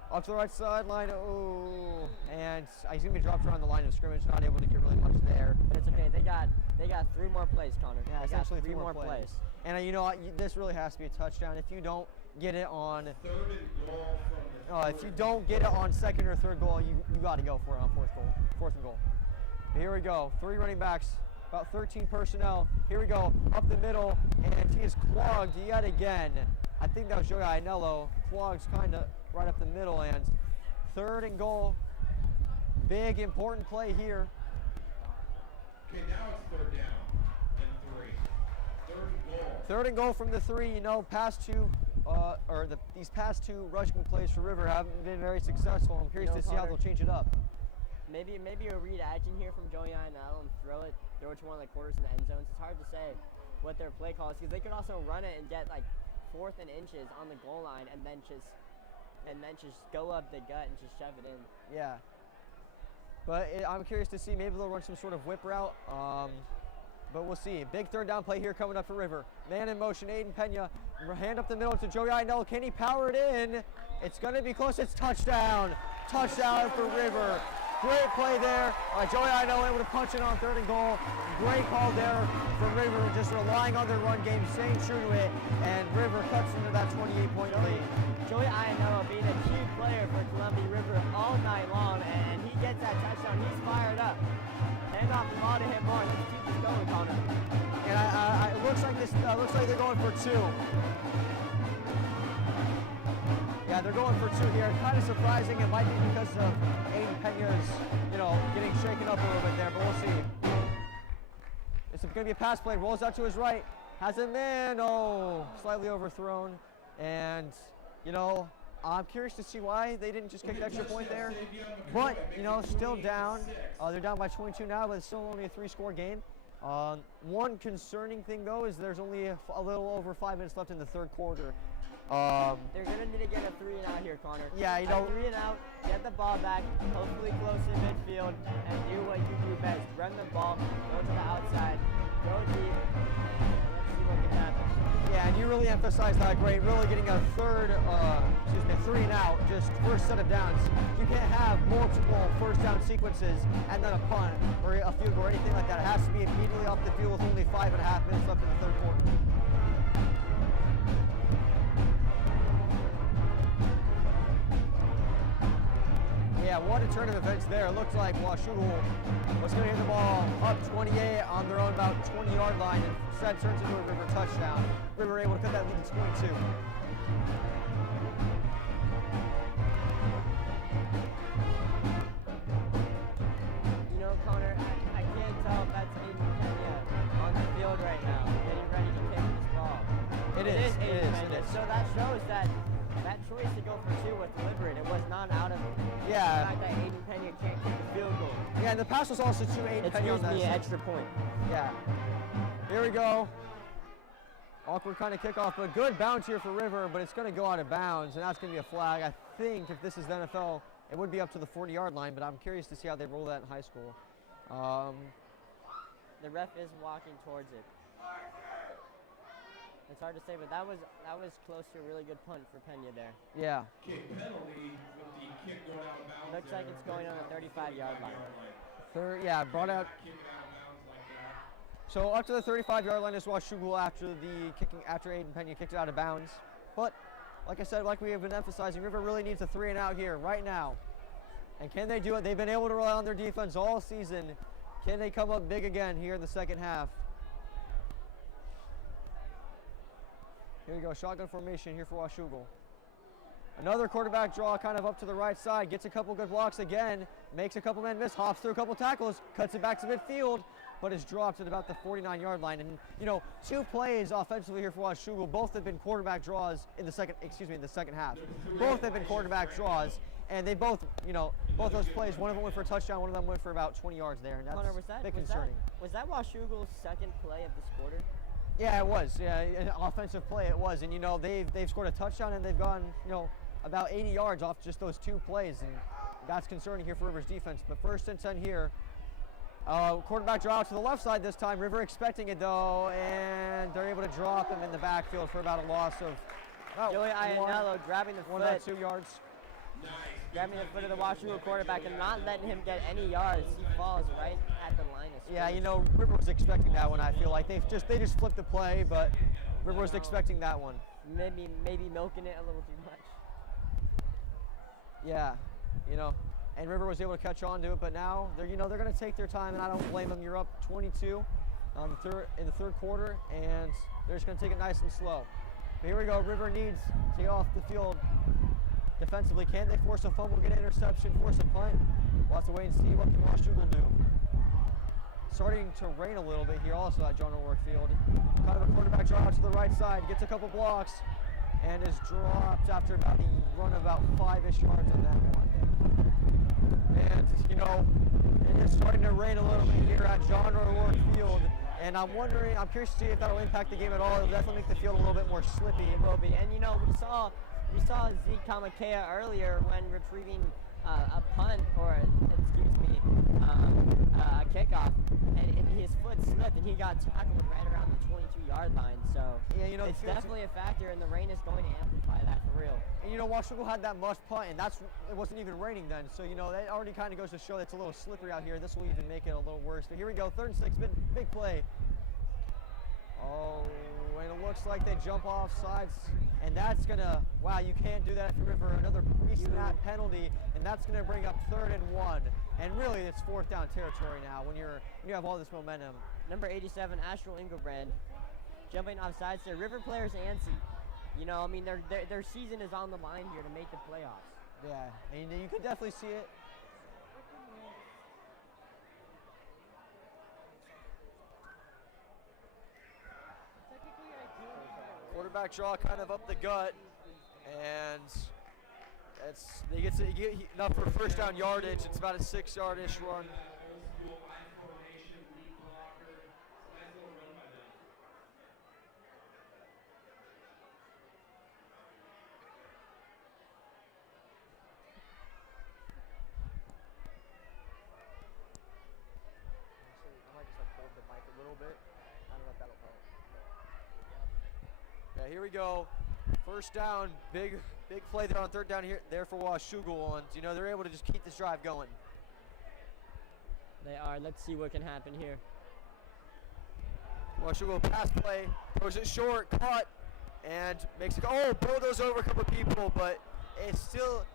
Up to the right sideline. Oh, and he's gonna be dropped around the line of scrimmage. Not able to get really much there. But it's okay. They got 3 more plays, Connor. Yeah, essentially 3 more plays. And this really has to be a touchdown. If you don't get it on Third and goal from the if you don't get it on second or third goal, you got to go for it on fourth and goal. Here we go. 3 running backs, about 13 personnel. Here we go, up the middle, and he is clogged yet again. I think that was Joey Iannello. Clogs kind of right up the middle, and third and goal. Big, important play here. Okay, now it's third down and 3. Third and goal. Third and goal from the 3. These past 2 rushing plays for River haven't been very successful. I'm curious to see how they'll change it up. Maybe a read action here from Joey Iannello and throw it to one of the quarters in the end zones. It's hard to say what their play call is because they could also run it and get like 4th and inches on the goal line and then just go up the gut and just shove it in. Yeah. But I'm curious to see, maybe they'll run some sort of whip route. But we'll see. Big third down play here coming up for River. Man in motion, Aiden Pena. Hand up the middle to Joey Iannello. Can he power it in? It's going to be close. It's touchdown. Touchdown for River. Great play there. Joey Iannello able to punch it on third and goal. Great call there for River, just relying on their run game, staying true to it, and River cuts into that 28-point lead. Joey Iannello being a key player for Columbia River all night long, and he gets that touchdown. He's fired up. Hand off the ball to him more. Let's keep this going, Connor. And it looks like they're going for 2. Yeah, they're going for 2 here. Kind of surprising. It might be because of Aiden Pena's, getting shaken up a little bit there, but we'll see. It's going to be a pass play. Rolls out to his right. Has a man. Oh, slightly overthrown. And, I'm curious to see why they didn't just kick the extra point there. But, still down. They're down by 22 now, but it's still only a 3-score game. One concerning thing, though, is there's only a little over 5 minutes left in the third quarter. They're going to need to get a 3 and out here, Connor. Yeah, 3 and out, get the ball back, hopefully close in midfield, and do what you do best. Run the ball, go to the outside, go deep, and let's see what can happen. Yeah, and you really emphasize that great, really getting a 3 and out, just first set of downs. You can't have multiple first down sequences and then a punt or a field goal or anything like that. It has to be immediately off the field with only 5.5 minutes left in the third quarter. Yeah, what a turn of events there. It looked like Washougal was going to hit the ball up 28 on their own about 20-yard line, and instead turns into a River touchdown. River able to cut that lead to 22. Connor, I can't tell if that's Aiden Pena on the field right now, getting ready to kick this ball. It is. So that shows that choice to go for 2 was deliberate. It was not out of the fact that Aiden Pena can't kick the field goal. Yeah, and the pass was also to Aiden Pena. Excuse me, an extra point. Yeah. Here we go. Awkward kind of kickoff, but good bounce here for River, but it's going to go out of bounds, and that's going to be a flag. I think if this is the NFL, it would be up to the 40-yard line, but I'm curious to see how they roll that in high school. The ref is walking towards it. It's hard to say, but that was close to a really good punt for Pena there. Yeah. Kick penalty with the kick going out of bounds. Looks like it's going on the 35-yard line. Brought out. Kick it out of bounds like that. So up to the 35-yard line is Washougal after Aiden Pena kicked it out of bounds. But like I said, like we have been emphasizing, River really needs a 3 and out here right now. And can they do it? They've been able to rely on their defense all season. Can they come up big again here in the second half? Here we go, shotgun formation here for Washougal. Another quarterback draw kind of up to the right side, gets a couple good blocks again, makes a couple men miss, hops through a couple tackles, cuts it back to midfield, but is dropped at about the 49-yard line. And, you know, 2 plays offensively here for Washougal. Both have been quarterback draws in the second half. Both have been quarterback draws, and they both, you know, both those plays, one of them went for a touchdown, one of them went for about 20 yards there, and that's Connor, a bit concerning. Was that Washougal's second play of this quarter? Yeah, it was. Yeah, an offensive play it was, and you know they've scored a touchdown and they've gone, you know, about 80 yards off just those 2 plays, and that's concerning here for River's defense. But 1st and 10 here. Quarterback draw out to the left side this time. River expecting it though, and they're able to drop him in the backfield for about a loss of Joey Iannello grabbing the foot. 1 or 2 yards. Grabbing the foot of the Washougal quarterback and not letting him get any yards. He falls right at the line of scrimmage. Yeah, you know, River was expecting that one. I feel like they just flipped the play, but River was expecting that one. Maybe milking it a little too much. Yeah, you know, and River was able to catch on to it, but now they're going to take their time, and I don't blame them. You're up 22 in the third quarter, and they're just going to take it nice and slow. But here we go. River needs to get off the field defensively. Can they force a fumble, get an interception, force a punt? We'll have to wait and see what can Washougal do. Starting to rain a little bit here also at John O'Rourke Field. Kind of a quarterback draw out to the right side, gets a couple blocks, and is dropped after about a run about 5-ish yards on that one. And, you know, it is starting to rain a little bit here at John O'Rourke Field. And I'm curious to see if that'll impact the game at all. It'll definitely make the field a little bit more slippy. It will be. And, you know, we saw Zeke Kamakea earlier when retrieving a punt, or, a kickoff, and his foot slipped and he got tackled right around the 22-yard line. So yeah, you know, it's definitely a factor, and the rain is going to amplify that for real. And you know, Washougal had that must punt, and it wasn't even raining then. So you know, that already kind of goes to show that it's a little slippery out here. This will even make it a little worse. But here we go, 3rd and 6, big play. Oh, and it looks like they jump off sides, and that's gonna, wow, you can't do that for River. Another pre-snap penalty, and that's gonna bring up 3rd and 1. And really, it's 4th down territory now when you have all this momentum. Number 87, Astral Inglebrand, jumping off sides there. River players antsy. You know, I mean, their season is on the line here to make the playoffs. Yeah, and you could definitely see it. Quarterback draw kind of up the gut, and they get enough for 1st down yardage. It's about a 6-yard-ish run. Yeah, here we go. 1st down, big play there on 3rd down there for Washougal, and you know they're able to just keep this drive going. They are. Let's see what can happen here. Washougal pass play, throws it short, caught, and makes it go. Oh, bulldoze over a couple of people, but it's still,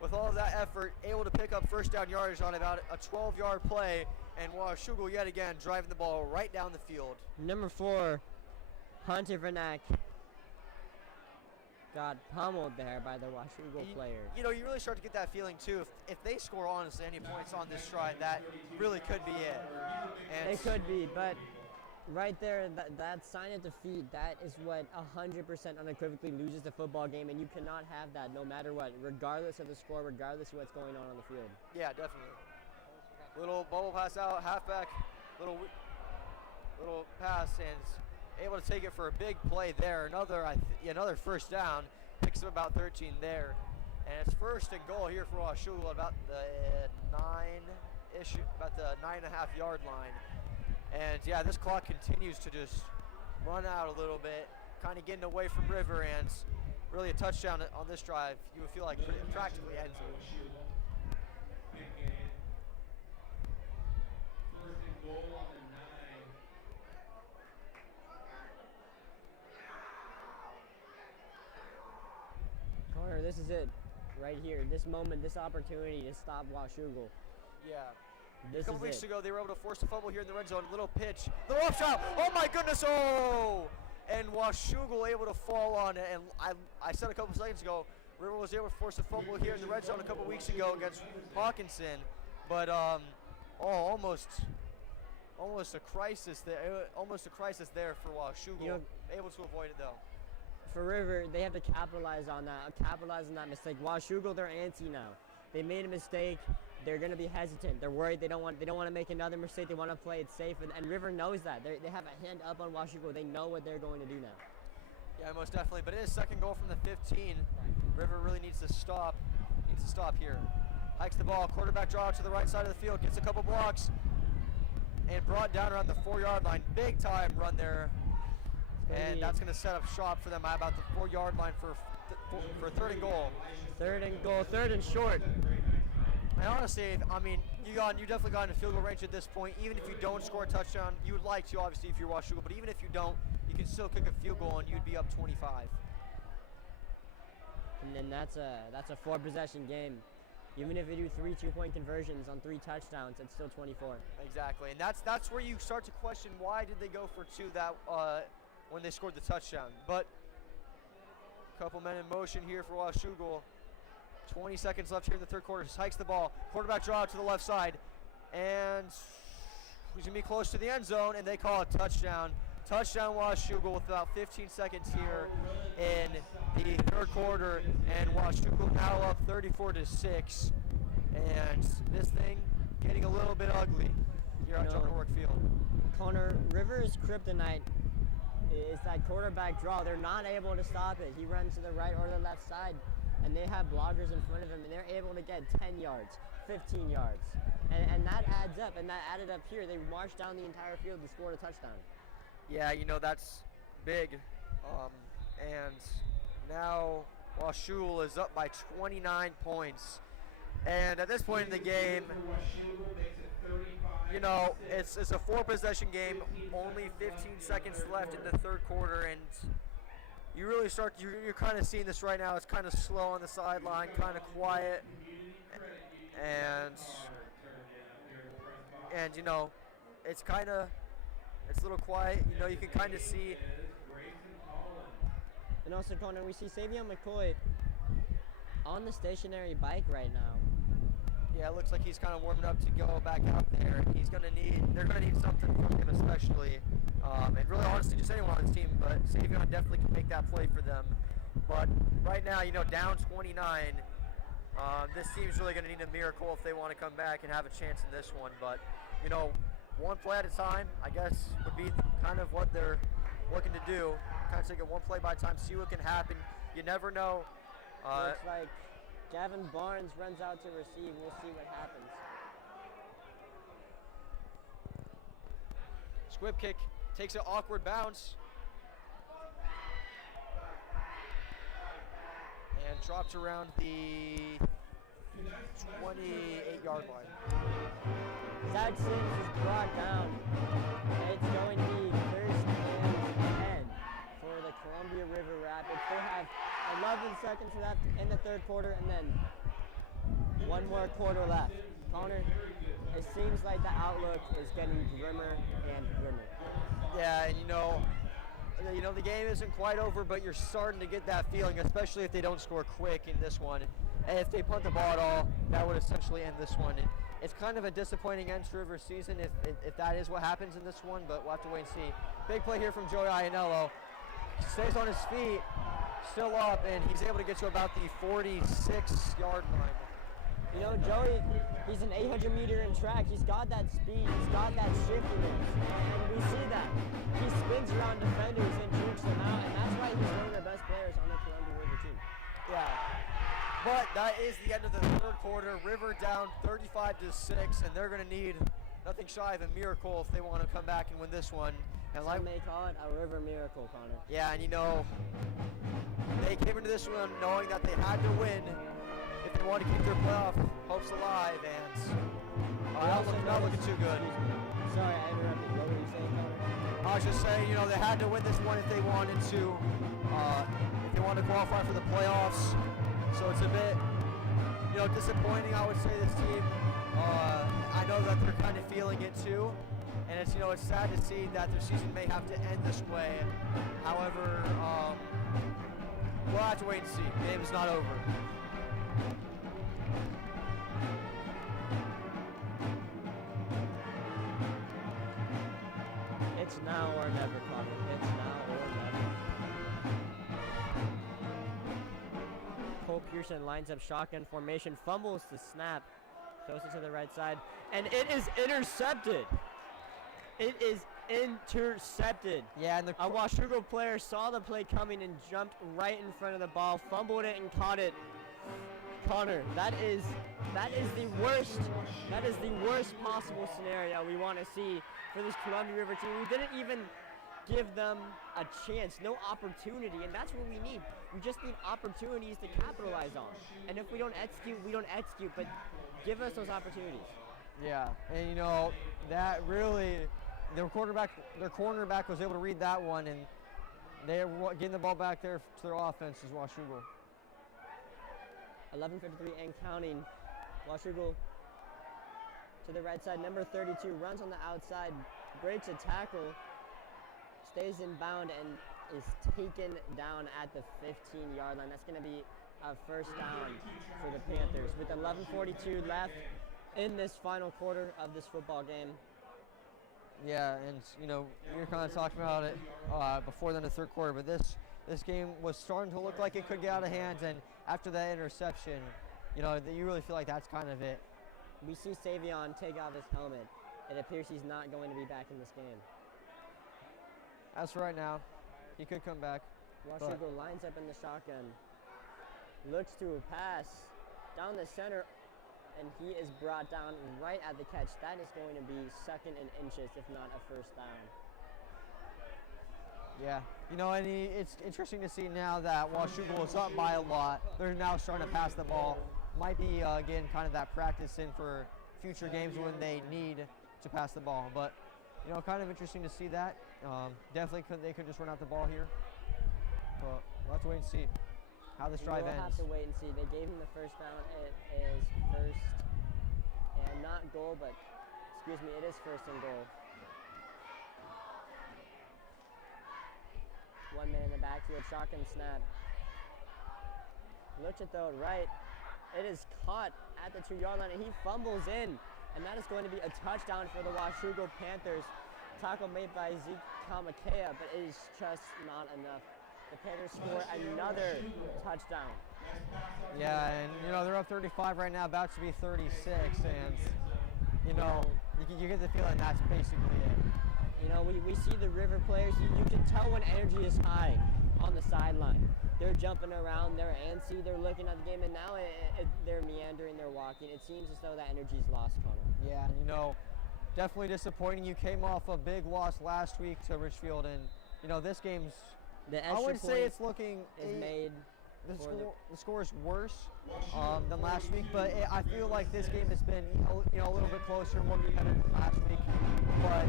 with all of that effort, able to pick up 1st down yardage on about a 12-yard play, and Washougal yet again driving the ball right down the field. Number 4, Hunter Vernack, got pummeled there by the Washougal player. You know, you really start to get that feeling too. If they score honestly any points on this stride, that really could be it. And it could be, but right there, that sign of defeat, that is what 100% unequivocally loses the football game, and you cannot have that no matter what, regardless of the score, regardless of what's going on the field. Yeah, definitely. Little bubble pass out, halfback, little pass, and able to take it for a big play there. Another 1st down, picks up about 13 there, and it's 1st and goal here for Washougal about the 9.5-yard line. And yeah, this clock continues to just run out a little bit, kind of getting away from River, and really a touchdown on this drive, you would feel like practically ends it. Big game. 1st and goal on the 9. Connor, this is it, right here. This moment, this opportunity to stop Washougal. Yeah. This a couple is weeks ago, they were able to force a fumble here in the red zone. Little pitch, little off shot. Oh my goodness! Oh! and Washougal able to fall on it. And I said a couple seconds ago, River was able to force a fumble here in the red zone a couple weeks ago against Hawkinson, but almost a crisis there. Almost a crisis there for Washougal. Able to avoid it though. For River, they have to capitalize on that mistake. Washougal, they're antsy now. They made a mistake. They're going to be hesitant. They're worried. They don't want to make another mistake. They want to play it safe, and River knows that. They have a hand up on Washougal. They know what they're going to do now. Yeah, most definitely. But it is second goal from the 15. River really needs to stop. Here. Hikes the ball. Quarterback draw to the right side of the field. Gets a couple blocks. And brought down around the 4-yard line. Big time run there. And that's going to set up shop for them at about the 4-yard line for third and goal. Third and short. And honestly, I mean, you definitely got into field goal range at this point. Even if you don't score a touchdown, you would like to, obviously, if you're Washougal. But even if you don't, you can still kick a field goal and you'd be up 25. And then that's a 4-possession game. Even if you do 3 2-point conversions on 3 touchdowns, it's still 24. Exactly, and that's where you start to question why did they go for 2 that when they scored the touchdown. But a couple men in motion here for Washougal. 20 seconds left here in the third quarter. Just hikes the ball. Quarterback draw to the left side, and he's gonna be close to the end zone, and they call a touchdown. Touchdown Washougal with about 15 seconds here in the third quarter, and Washougal now up 34-6. And this thing getting a little bit ugly here on Joker Work Field. Connor, River's kryptonite is that quarterback draw. They're not able to stop it. He runs to the right or the left side, and they have blockers in front of him, and they're able to get 10 yards, 15 yards. And that adds up, and that added up here. They marched down the entire field and scored a touchdown. Yeah, that's big. And now Washougal is up by 29 points. And at this point in the game, it's a 4-possession game, only 15 seconds left in the third quarter, and you really you're kind of seeing this right now. It's kind of slow on the sideline, kind of quiet, and it's a little quiet. You can kind of see. And also, Connor, we see Savion McCoy on the stationary bike right now. Yeah, it looks like he's kind of warming up to go back out there. They're gonna need something from him, especially, and really honestly, just anyone on this team. But Savion definitely can make that play for them. But right now, down 29, this team's really gonna need a miracle if they want to come back and have a chance in this one. But one play at a time, I guess, would be kind of what they're looking to do. Kind of take it one play by a time, see what can happen. You never know. Looks like Gavin Barnes runs out to receive. We'll see what happens. Squib kick takes an awkward bounce. And dropped around the 28-yard line. Zach Sims is brought down. It's going to be first and 10 for the Columbia River Rapids. They have 11 seconds left in the third quarter, and then one more quarter left. Connor, it seems like the outlook is getting grimmer and grimmer. Yeah, and the game isn't quite over, but you're starting to get that feeling, especially if they don't score quick in this one. And if they punt the ball at all, that would essentially end this one. It's kind of a disappointing end to River's season if that is what happens in this one, but we'll have to wait and see. Big play here from Joey Iannello. Stays on his feet, still up, and he's able to get to about the 46-yard line. Joey, he's an 800-meter in track. He's got that speed. He's got that shiftiness, and we see that. He spins around defenders and jukes them out, and that's why he's one of the best players on the Columbia River team. Yeah. But that is the end of the third quarter. River down 35-6, and they're going to need nothing shy of a miracle if they want to come back and win this one. And Some may call it a River miracle, Connor. Yeah, and they came into this one knowing that they had to win if they want to keep their playoff hopes alive, and not looking too good. Sorry, I interrupted. What were you saying, Connor? I was just saying, they had to win this one if they wanted to qualify for the playoffs. So it's a bit, disappointing, I would say, this team. I know that they're kind of feeling it too, And it's, it's sad to see that their season may have to end this way. However, we'll have to wait and see. The game is not over. It's now or never, Connor. It's now or never. Cole Pearson lines up shotgun formation, fumbles the snap, throws it to the right side, and it is intercepted. It is intercepted. Yeah, and a Washougal player saw the play coming and jumped right in front of the ball, fumbled it and caught it. Connor, that is the worst. That is the worst possible scenario we want to see for this Columbia River team. We didn't even give them a chance, no opportunity, and that's what we need. We just need opportunities to capitalize on. And if we don't execute, we don't execute, but give us those opportunities. Yeah, and that really, their cornerback was able to read that one, and they're getting the ball back there to their offense is Washougal. 11:53 and counting. Washougal to the right side. Number 32 runs on the outside, breaks a tackle, stays in bound, and is taken down at the 15-yard line. That's going to be a first down for the Panthers with 11:42 left in this final quarter of this football game. Yeah, and we were kind of talking about it before then the third quarter, but this game was starting to look like it could get out of hand, and after that interception, you really feel like that's kind of it. We see Savion take off his helmet. It appears he's not going to be back in this game. As for right now, he could come back. Washougal lines up in the shotgun, looks to pass down the center, and he is brought down right at the catch. That is going to be second and inches, if not a first down. Yeah, and it's interesting to see now that Washougal is up by a lot. They're now starting to pass the ball. Might be, again, kind of that practice in for future games when they need to pass the ball. But, kind of interesting to see that. Definitely they could just run out the ball here. But we'll have to wait and see how this drive ends. We'll have to wait and see. They gave him the first down. It is first and not goal, but, it is first and goal. 1 man in the backfield, shotgun snap. Looks to throw it right. It is caught at the 2-yard line, and he fumbles in. And that is going to be a touchdown for the Washougal Panthers. Tackle made by Zeke Kamakea, but it is just not enough. The Panthers score another touchdown. Yeah, and they're up 35 right now, about to be 36, and you get the feeling that's basically it. We see the River players. You can tell when energy is high on the sideline. They're jumping around, they're antsy, they're looking at the game, and now they're meandering, they're walking. It seems as though that energy's lost, Connor. Yeah, definitely disappointing. You came off a big loss last week to Richfield, and this game's, I would say it's looking made. The score is worse than last week, but I feel like this game has been a little bit closer, more competitive than last week. But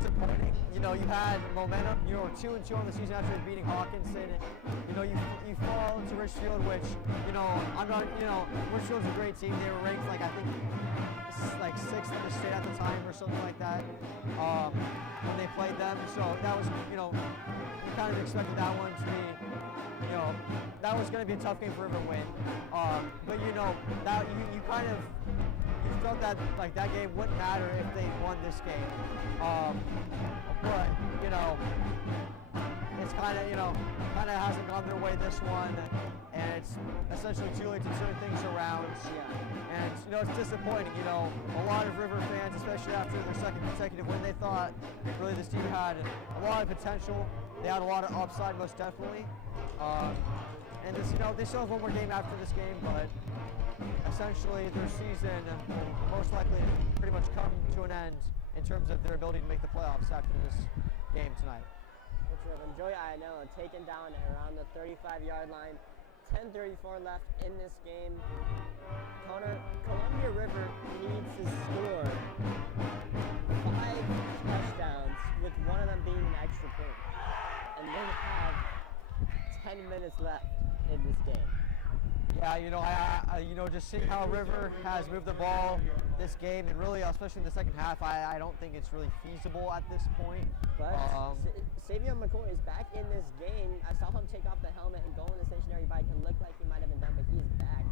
disappointing. You had momentum. You were 2-2 on the season after beating Hawkinson. You fall to Richfield, which I'm not. Richfield's a great team. They were ranked I think 6th in the state at the time or something like that when they played them. So that was you kind of expected that one to be. That was going to be a tough game for River to win. But that you kind of felt that that game wouldn't matter if they won this game. But it's kind of hasn't gone their way this one, and it's essentially too late to turn things around. Yeah. And it's disappointing. A lot of River fans, especially after their second consecutive win, they thought really this team had a lot of potential. They had a lot of upside, most definitely. And this, they still have one more game after this game, but essentially their season will most likely pretty much come to an end in terms of their ability to make the playoffs after this game tonight. Joey Ionello taken down around the 35-yard line. 10:34 left in this game. Connor, Columbia River needs to score 5 touchdowns, with one of them being an extra point. And they have 10 minutes left in this game. Yeah, just seeing how River has moved the ball this game, and really, especially in the second half, I don't think it's really feasible at this point. But Savion McCoy is back in this game. I saw him take off the helmet and go on the stationary bike. It looked like he might have been done, but he is back.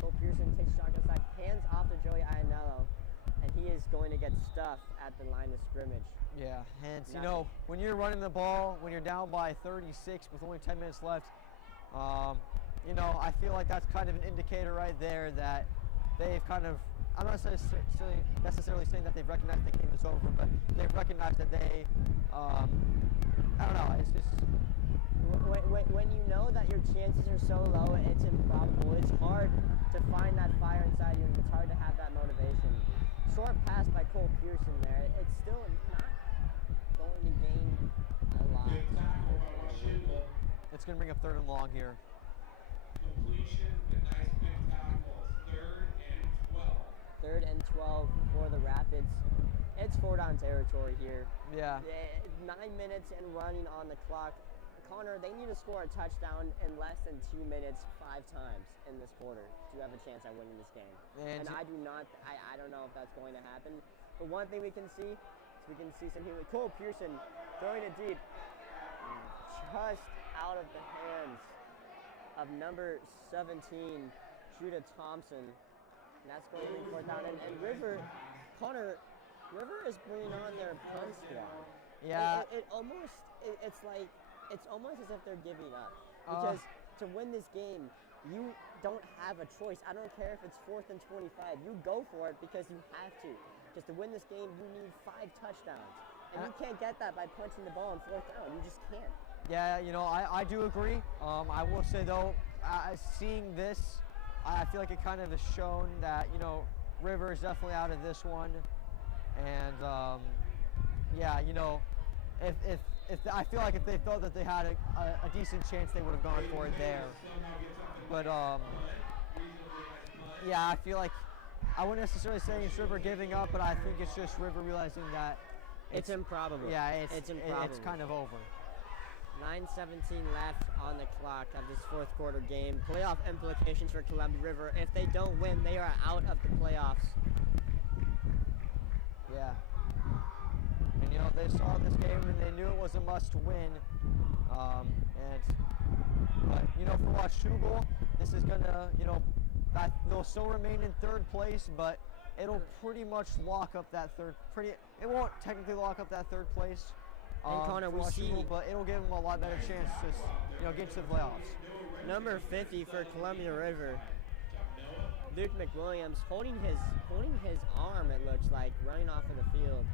Cole Pearson takes shotgun sack, hands off to Joey Iannello, and he is going to get stuffed at the line of scrimmage. Yeah, hence, you know, when you're running the ball, when you're down by 36 with only 10 minutes left, you know, I feel like that's kind of an indicator right there that they've kind of, I'm not necessarily saying that they've recognized the game is over, but they've recognized that they, I don't know, it's just... When you know that your chances are so low, it's improbable. It's hard to find that fire inside you, and it's hard to have that motivation. Short pass by Cole Pearson there. It's still not going to gain a lot. Good tackle by Washougal. It's going to bring up 3rd and long here. Completion and nice big tackles. 3rd and 12. 3rd and 12 for the Rapids. It's 4-down territory here. Yeah. 9 minutes and running on the clock. Connor, they need to score a touchdown in less than 2 minutes 5 times in this quarter to have a chance at winning this game. And I don't know if that's going to happen. But one thing we can see is we can see some here. Cole Pearson throwing it deep. Just out of the hands of number 17, Judah Thompson. And that's going to be 4th down. And River is bringing on their punt squad. Yeah. It's almost as if they're giving up. Because to win this game, you don't have a choice. I don't care if it's 4th and 25. You go for it because you have to. Just to win this game, you need 5 touchdowns. And you can't get that by punching the ball on 4th down. You just can't. Yeah, you know, I do agree. I will say, though, seeing this, I feel like it kind of has shown that, you know, River is definitely out of this one. And, yeah, you know, if I feel like if they felt that they had a decent chance, they would have gone for it there. But yeah, I feel like I wouldn't necessarily say it's River giving up, but I think it's just River realizing that it's improbable. Yeah, it's improbable. It's kind of over. 9:17 left on the clock of this 4th quarter game. Playoff implications for Columbia River. If they don't win, they are out of the playoffs. Yeah. And, you know, they saw this game and they knew it was a must-win. But, you know, for Washougal, this is going to, you know, they'll still remain in 3rd place, but it'll pretty much lock up that it won't technically lock up that 3rd place. And Connor, we see, but it'll give them a lot better chance to, you know, get to the playoffs. Number 50 for Columbia River, Luke McWilliams, holding his arm. It looks like running off of the field.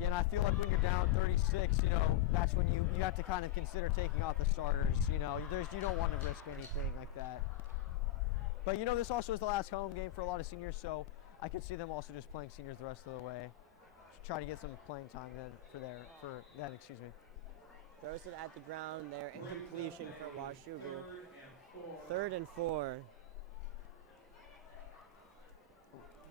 Yeah, and I feel like when you're down 36, you know, that's when you have to kind of consider taking off the starters. You know, you don't want to risk anything like that. But you know, this also is the last home game for a lot of seniors, so I could see them also just playing seniors the rest of the way. Try to get some playing time then for that, excuse me. Throws it at the ground there, incompletion for Washougal. 3rd and 4.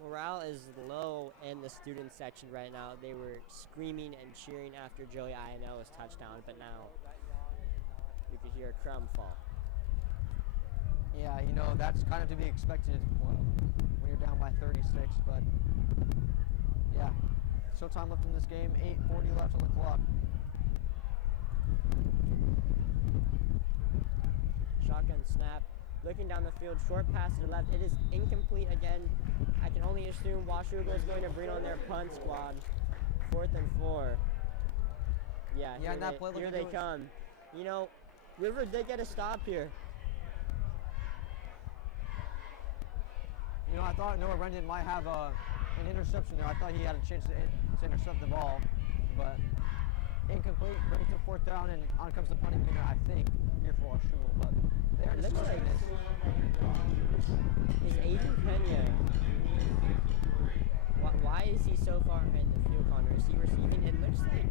Morale is low in the student section right now. They were screaming and cheering after Joey Iannello's touchdown, but now you could hear a crumb fall. Yeah, you know, that's kind of to be expected when you're down by 36, but yeah. Still time left in this game, 8:40 left on the clock. Shotgun snap, looking down the field, short pass to the left. It is incomplete again. I can only assume Washougal is going to bring on their punt squad. 4th and 4. Yeah, here they come. You know, River did get a stop here. You know, I thought Noah Rendon might have an interception there. I thought he had a chance to intercept the ball, but incomplete. Brings to 4th down, and on comes the punting unit, I think, here for Washougal. But they're Looks like this. Is Aiden Pena? Why is he so far in the field, Connor? Is he receiving? It looks like.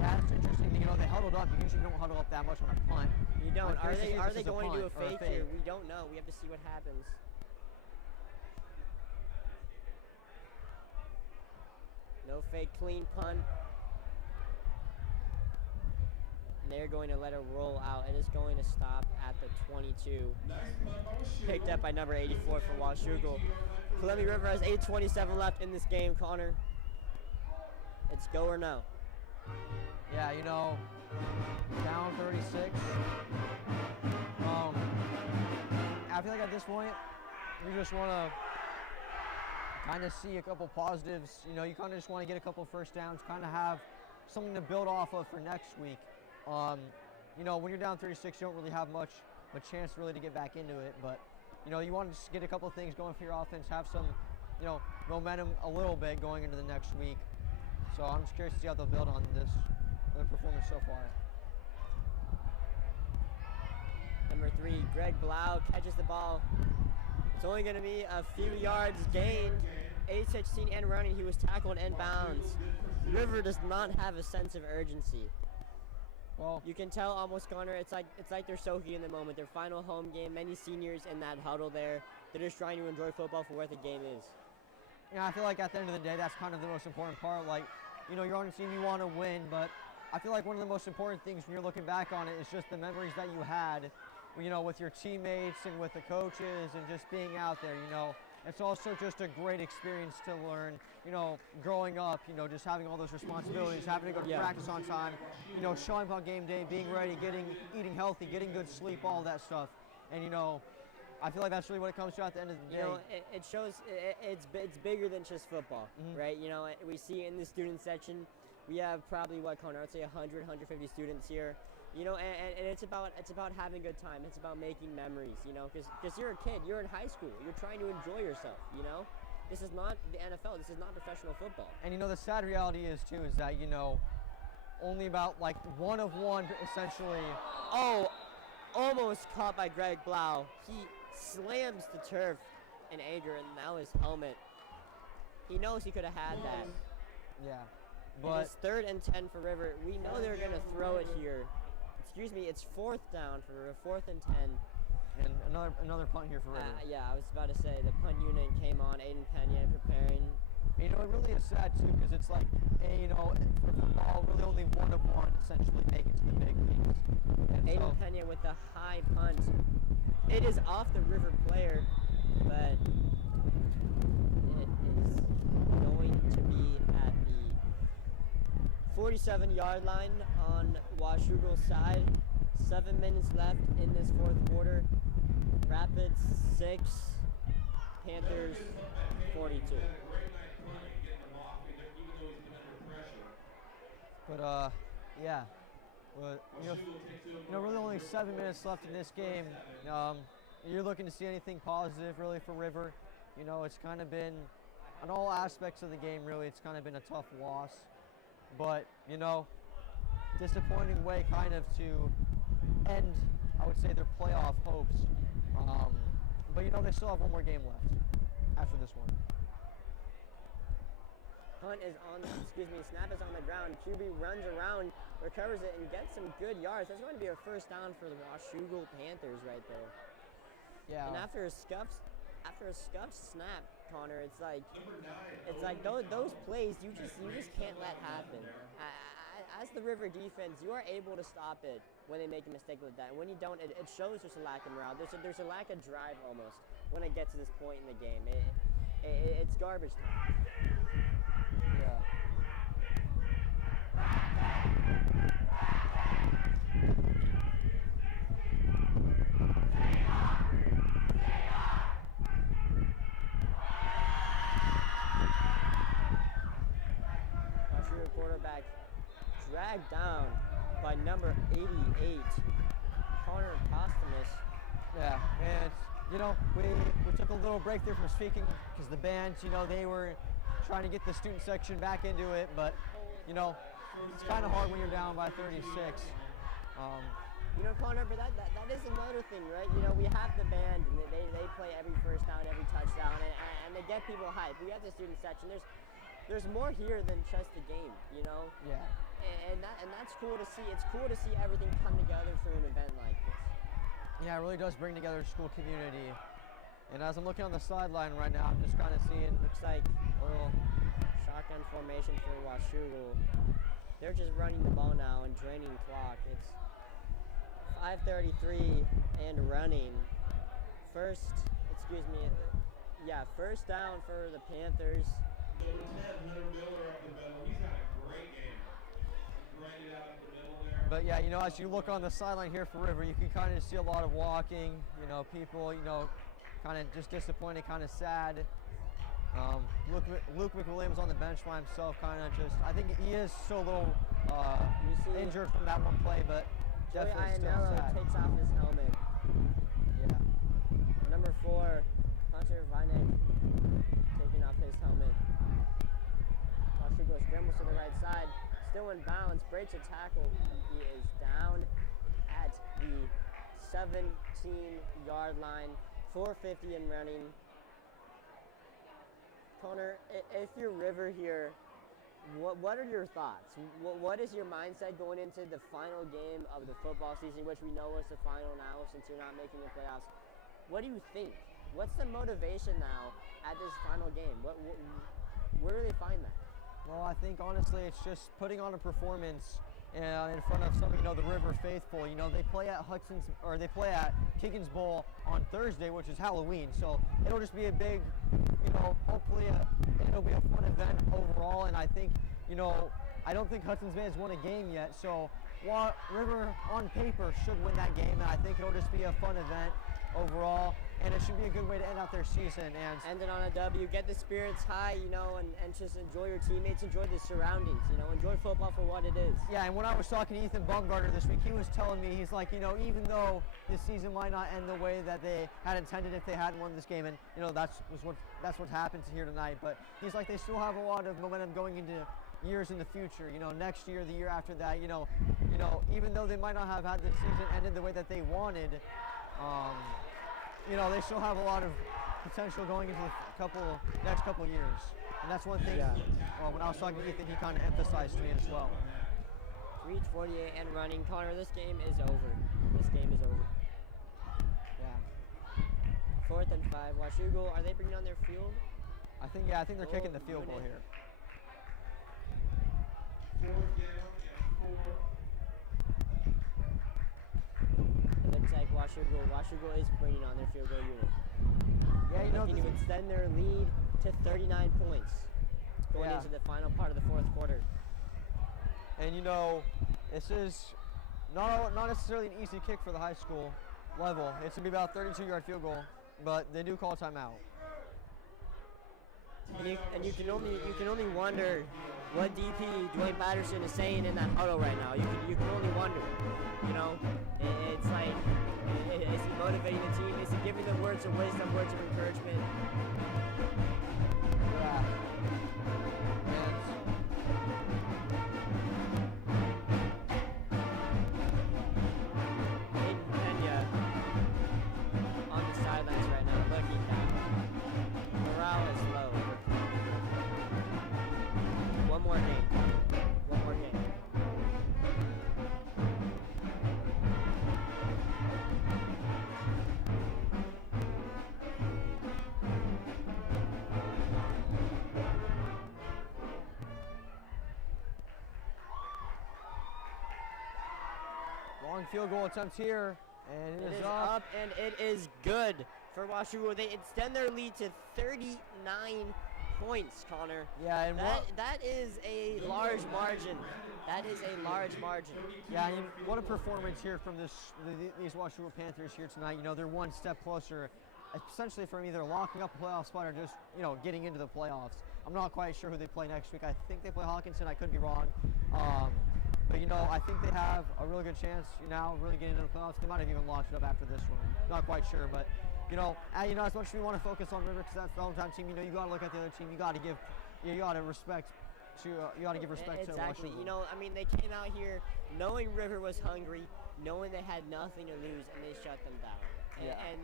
Yeah, it's interesting. You know, they huddled up. You usually don't huddle up that much on a punt. You don't. Are they a going to do a punt fake here? We don't know. We have to see what happens. No fake, clean punt. and they're going to let it roll out. It is going to stop at the 22. Picked up by number 84 for Washougal. Columbia River has 8:27 left in this game, Connor. It's go or no. Yeah, you know, down 36. I feel like at this point, you just want to kind of see a couple positives. You know, you kind of just want to get a couple first downs, kind of have something to build off of for next week. You know, when you're down 36, you don't really have much of a chance really to get back into it. But, you know, you want to just get a couple things going for your offense, have some, you know, momentum a little bit going into the next week. So I'm just curious to see how they'll build on this performance so far. Number 3, Greg Blau catches the ball. It's only going to be a few yards gained. 8-16 and running. He was tackled in bounds. River does not have a sense of urgency. Well, You can tell almost, Connor, it's like they're soaking in the moment. Their final home game, many seniors in that huddle there. They're just trying to enjoy football for what the game is. yeah, I feel like at the end of the day, that's kind of the most important part. Like, you know, you're on a team, you want to win, but I feel like one of the most important things when you're looking back on it is just the memories that you had, you know, with your teammates and with the coaches and just being out there, you know. It's also just a great experience to learn, you know, growing up, you know, just having all those responsibilities, having to go to practice on time, you know, showing up on game day, being ready, eating healthy, getting good sleep, all that stuff. And, you know, I feel like that's really what it comes to at the end of the day. You know, it shows it's bigger than just football, right? You know, we see in the student section, we have probably, what, Connor, I'd say 100, 150 students here. You know, and it's about having a good time. It's about making memories, you know, because you're a kid, you're in high school, you're trying to enjoy yourself, you know. This is not the NFL, this is not professional football. And, you know, the sad reality is, too, is that, you know, only about, like, one of one, essentially. Oh, almost caught by Greg Blau. He slams the turf in anger, and now his helmet. He knows he could have had that. Yeah. But But it's 3rd and 10 for River. We know they're going to throw it here. Excuse me, it's 4th down for River, 4th and 10. and another punt here for River. Yeah, I was about to say, the punt unit came on, Aiden Pena preparing. And, you know, it really is sad, too, because it's like, you know, for football, really only one of one essentially make it to the big leagues. And Aiden so, Pena with the high punt. It is off the River player, but it is going to be at the 47-yard line on Washougal's side. 7 minutes left in this 4th quarter. Rapids 6, Panthers 42. but, yeah. But, you know, really only 7 minutes left in this game. You're looking to see anything positive, really, for River. You know, it's kind of been, on all aspects of the game, really, it's kind of been a tough loss. But, you know, disappointing way kind of to end, I would say, their playoff hopes. But, you know, they still have one more game left after this one. Punt is on, snap is on the ground. QB runs around, recovers it, and gets some good yards. That's going to be a first down for the Washougal Panthers right there. Yeah. And after a scuffed snap, Connor, it's like those plays you just can't let happen. As the River defense, you are able to stop it when they make a mistake like that. And when you don't, it shows there's a lack of morale. There's a lack of drive almost when it gets to this point in the game. It's garbage time. Yeah. Washougal quarterback dragged down by number 88, Connor Postumus. Yeah, and you know, we took a little break there from speaking because the bands, you know, they were trying to get the student section back into it, but you know, it's kind of hard when you're down by 36. You know, Connor, but that is another thing, right? You know, we have the band, and they play every first down, every touchdown, and they get people hyped. We have the student section. There's more here than just the game, you know? Yeah. And that's cool to see. It's cool to see everything come together for an event like this. Yeah, it really does bring together the school community. And as I'm looking on the sideline right now, I'm just kind of seeing, Looks like a little shotgun formation for Washougal. they're just running the ball now and draining clock. It's 5:33 and running. First down for the Panthers. But yeah, you know, as you look on the sideline here for River, you can kind of see a lot of walking, you know, people, you know, kind of just disappointed, kind of sad. Luke McWilliams on the bench by himself, kind of just, I think he is still a little injured from that one play, but definitely still sad. Takes off his helmet. Yeah. Number 4, Hunter Vinek taking off his helmet. Washougal scrambles to the right side, still in bounds, breaks a tackle. He is down at the 17-yard line, 4:50 and running. Connor, if you're River here, what are your thoughts? What is your mindset going into the final game of the football season, which we know is the final now since you're not making the playoffs? What do you think? What's the motivation now at this final game? Where do they find that? Well, I think honestly it's just putting on a performance in front of some, you know, the River faithful. You know, they play at Kiggins Bowl on Thursday, which is Halloween. So it'll just be a big, you know, hopefully it'll be a fun event overall. And I think, you know, I don't think Hudson's Bay has won a game yet. So while River on paper should win that game, and I think it'll just be a fun event overall, and it should be a good way to end out their season. And end it on a W, get the spirits high, you know, and just enjoy your teammates, enjoy the surroundings, you know, enjoy football for what it is. Yeah, and when I was talking to Ethan Baumgartner this week, he was telling me, he's like, you know, even though this season might not end the way that they had intended if they hadn't won this game, and you know that's what's happened here tonight, but he's like, they still have a lot of momentum going into years in the future, you know, next year, the year after that, you know, even though they might not have had the season ended the way that they wanted, you know, they still have a lot of potential going into the next couple years. And that's one thing, when I was talking to Ethan, he kind of emphasized to me as well. 3:48 and running. Connor, this game is over. This game is over. Yeah. 4th and 5. Washougal, are they bringing on their field? I think they're kicking the field goal here. 4th down and 4. It looks like Washougal is bringing on their field goal unit. Yeah, you know, looking to extend their lead to 39 points going into the final part of the 4th quarter. And you know, this is not necessarily an easy kick for the high school level. It's gonna be about a 32-yard field goal, but they do call a timeout. And you can only wonder what DP Dwayne Patterson is saying in that huddle right now. You can only wonder. You know, it's like, is he motivating the team? Is he giving them words of wisdom, words of encouragement? Yeah. And on the sidelines right now, looking down. Morale is low. One more game. Long field goal attempt here, and it is up, and it is good for Washougal. They extend their lead to 39 points, Connor. Yeah, and that is a large margin. That is a large margin. Yeah, and what a performance here from these Washougal Panthers here tonight. You know, they're one step closer, essentially, from either locking up a playoff spot or just, you know, getting into the playoffs. I'm not quite sure who they play next week. I think they play Hawkinson. I could be wrong. But, you know, I think they have a really good chance now really getting into the playoffs. They might have even launched it up after this one. Not quite sure, but, you know, as much as we want to focus on River because that's the hometown team, you know, you got to look at the other team. You got to give respect to Exactly. Washougal. You know, I mean, they came out here knowing River was hungry, knowing they had nothing to lose, and they shut them down. Yeah. And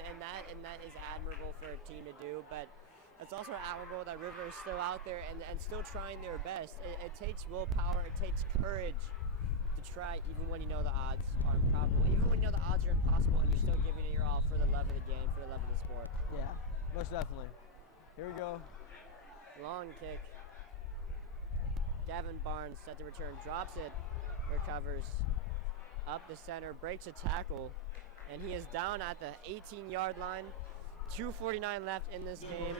that is admirable for a team to do, but it's also admirable that River is still out there and still trying their best. It takes willpower, it takes courage to try, even when you know the odds are improbable, even when you know the odds are impossible, and you're still giving it your all for the love of the game, for the love of the sport. Yeah, most definitely. Here we go. Long kick. Gavin Barnes set to return, drops it, recovers up the center, breaks a tackle, and he is down at the 18-yard line. 2:49 left in this game.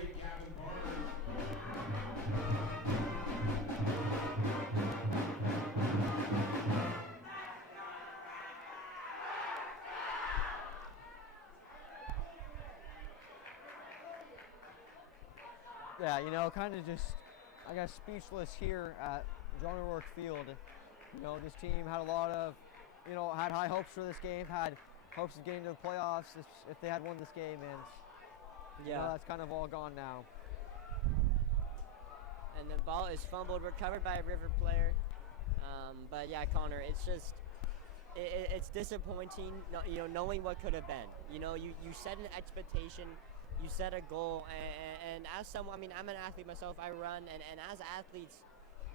Yeah, you know, kind of just, I guess, speechless here at John O'Rourke Field. You know, this team had a lot of, you know, had high hopes for this game, had hopes of getting to the playoffs if they had won this game, and you know, that's kind of all gone now. And the ball is fumbled, recovered by a River player. But yeah, Connor, it's just, it's disappointing, you know, knowing what could have been. You know, you set an expectation, you set a goal, and as someone, I mean, I'm an athlete myself, I run, and as athletes,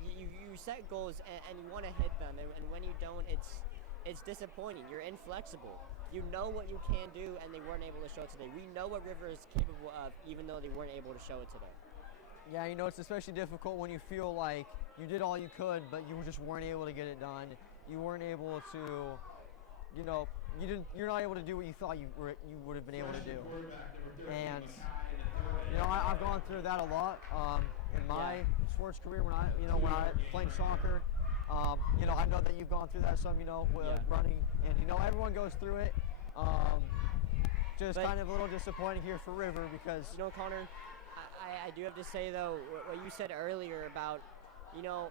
you set goals and you want to hit them, and when you don't, it's disappointing. You're inflexible. You know what you can do, and they weren't able to show it today. We know what River is capable of, even though they weren't able to show it today. Yeah, you know, it's especially difficult when you feel like you did all you could, but you just weren't able to get it done. You weren't able to, you know, you're not able to do what you thought you would have been able to do. And you know, I've gone through that a lot in my sports career when I playing soccer. You know, I know that you've gone through that some, you know, with running, and you know, everyone goes through it. Just kind of a little disappointing here for River because, you know, Connor, I do have to say though, what you said earlier about, you know,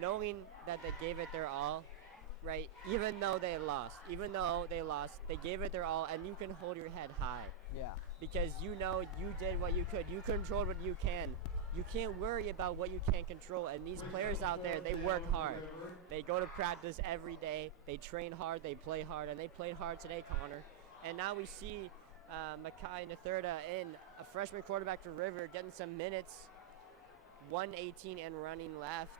knowing that they gave it their all, right? Even though they lost, they gave it their all, and you can hold your head high. Yeah. Because you know you did what you could. You controlled what you can. You can't worry about what you can't control. And these players out there, they work hard. They go to practice every day. They train hard. They play hard. And they played hard today, Connor. And now we see Makai Nathurda in, a freshman quarterback for River, getting some minutes. 1:18 and running left.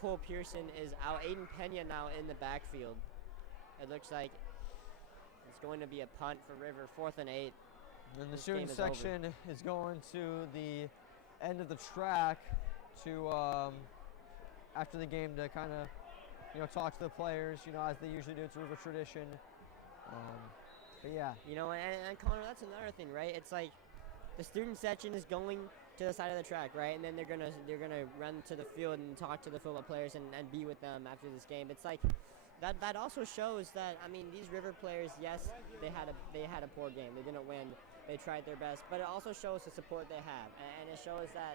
Cole Pearson is out. Aiden Pena now in the backfield. It looks like it's going to be a punt for River, 4th and 8. And the student section is going to the end of the track to, after the game, to kind of, you know, talk to the players, you know, as they usually do. It's a River tradition. But yeah. You know, and Connor, that's another thing, right? It's like the student section is going to the side of the track, right? And then they're gonna run to the field and talk to the football players and be with them after this game. It's like that also shows that, I mean, these River players, yes, they had a poor game. They didn't win. They tried their best, but it also shows the support they have, and it shows that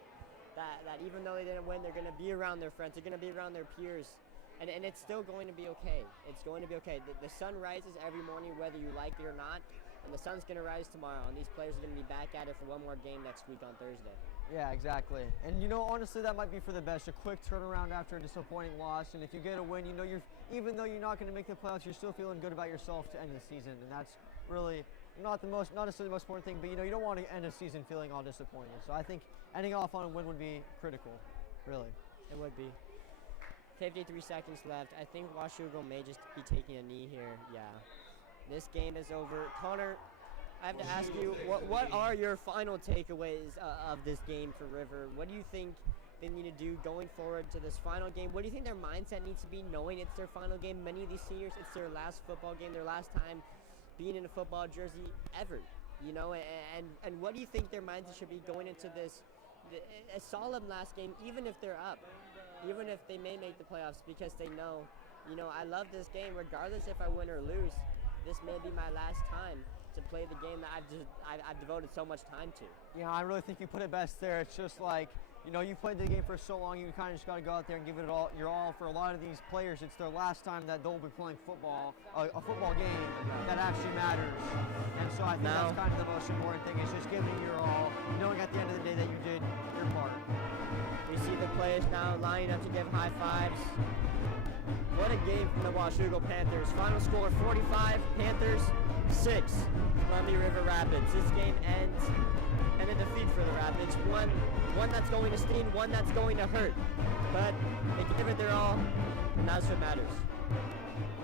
even though they didn't win, they're going to be around their friends. They're going to be around their peers, and it's still going to be okay. It's going to be okay. The sun rises every morning, whether you like it or not, and the sun's going to rise tomorrow, and these players are going to be back at it for one more game next week on Thursday. Yeah, exactly. And you know, honestly, that might be for the best. A quick turnaround after a disappointing loss, and if you get a win, you know, even though you're not going to make the playoffs, you're still feeling good about yourself to end the season, and that's really not necessarily the most important thing. But you know, you don't want to end a season feeling all disappointed. So I think ending off on a win would be critical, really. It would be. 53 seconds left. I think Washougal may just be taking a knee here. Yeah. This game is over. Connor, I have to ask you, what are your final takeaways of this game for River? What do you think they need to do going forward to this final game? What do you think their mindset needs to be, knowing it's their final game? Many of these seniors, it's their last football game, their last time being in a football jersey ever, you know? And what do you think their mindset should be going into this, a solemn last game, even if they're up, even if they may make the playoffs, because they know, you know, I love this game regardless if I win or lose. This may be my last time to play the game that I've devoted so much time to. Yeah, I really think you put it best there. It's just like, you know, you played the game for so long, you kind of just got to go out there and give it your all. For a lot of these players, it's their last time that they'll be playing football, a football game that actually matters. And so I think that's kind of the most important thing, is just giving your all, knowing at the end of the day that you did your part. We see the players now lining up to give high fives. What a game from the Washougal Panthers. Final score 45, Panthers 6, Columbia River Rapids. This game ends in a defeat for the Rapids. One that's going to sting, one that's going to hurt. But they give it their all, and that's what matters.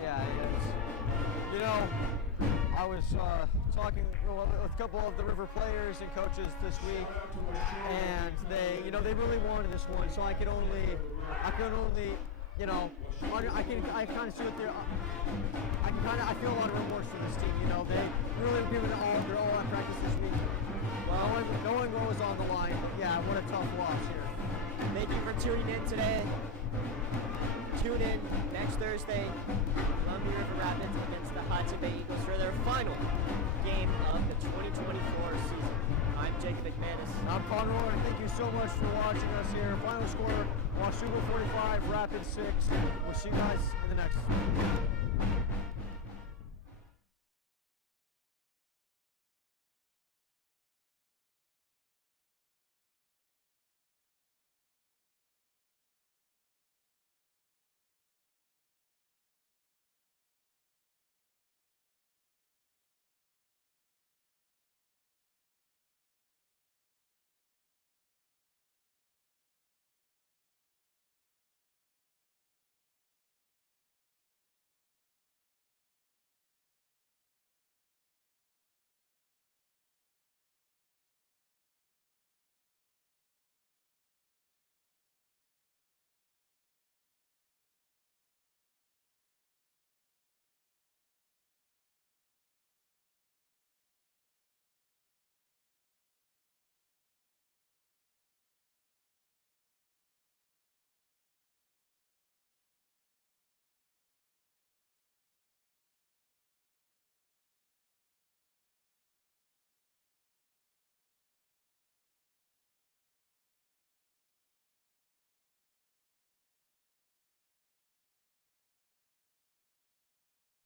Yeah, it is. You know, I was talking with a couple of the River players and coaches this week, and they really wanted this one, so I could only I can only, you know, I kind of see what they're. I feel a lot of remorse for this team. You know, they really have given their all at practice this week. Well, knowing what was on the line, yeah, what a tough loss here. Thank you for tuning in today. Tune in next Thursday, Columbia River Rapids against the Hudson Bay Eagles for their final game of the 2024 season. I'm Jacob McManus. I'm Conor, and thank you so much for watching us here. Final score, Washougal 45, Rapids 6. We'll see you guys in the next.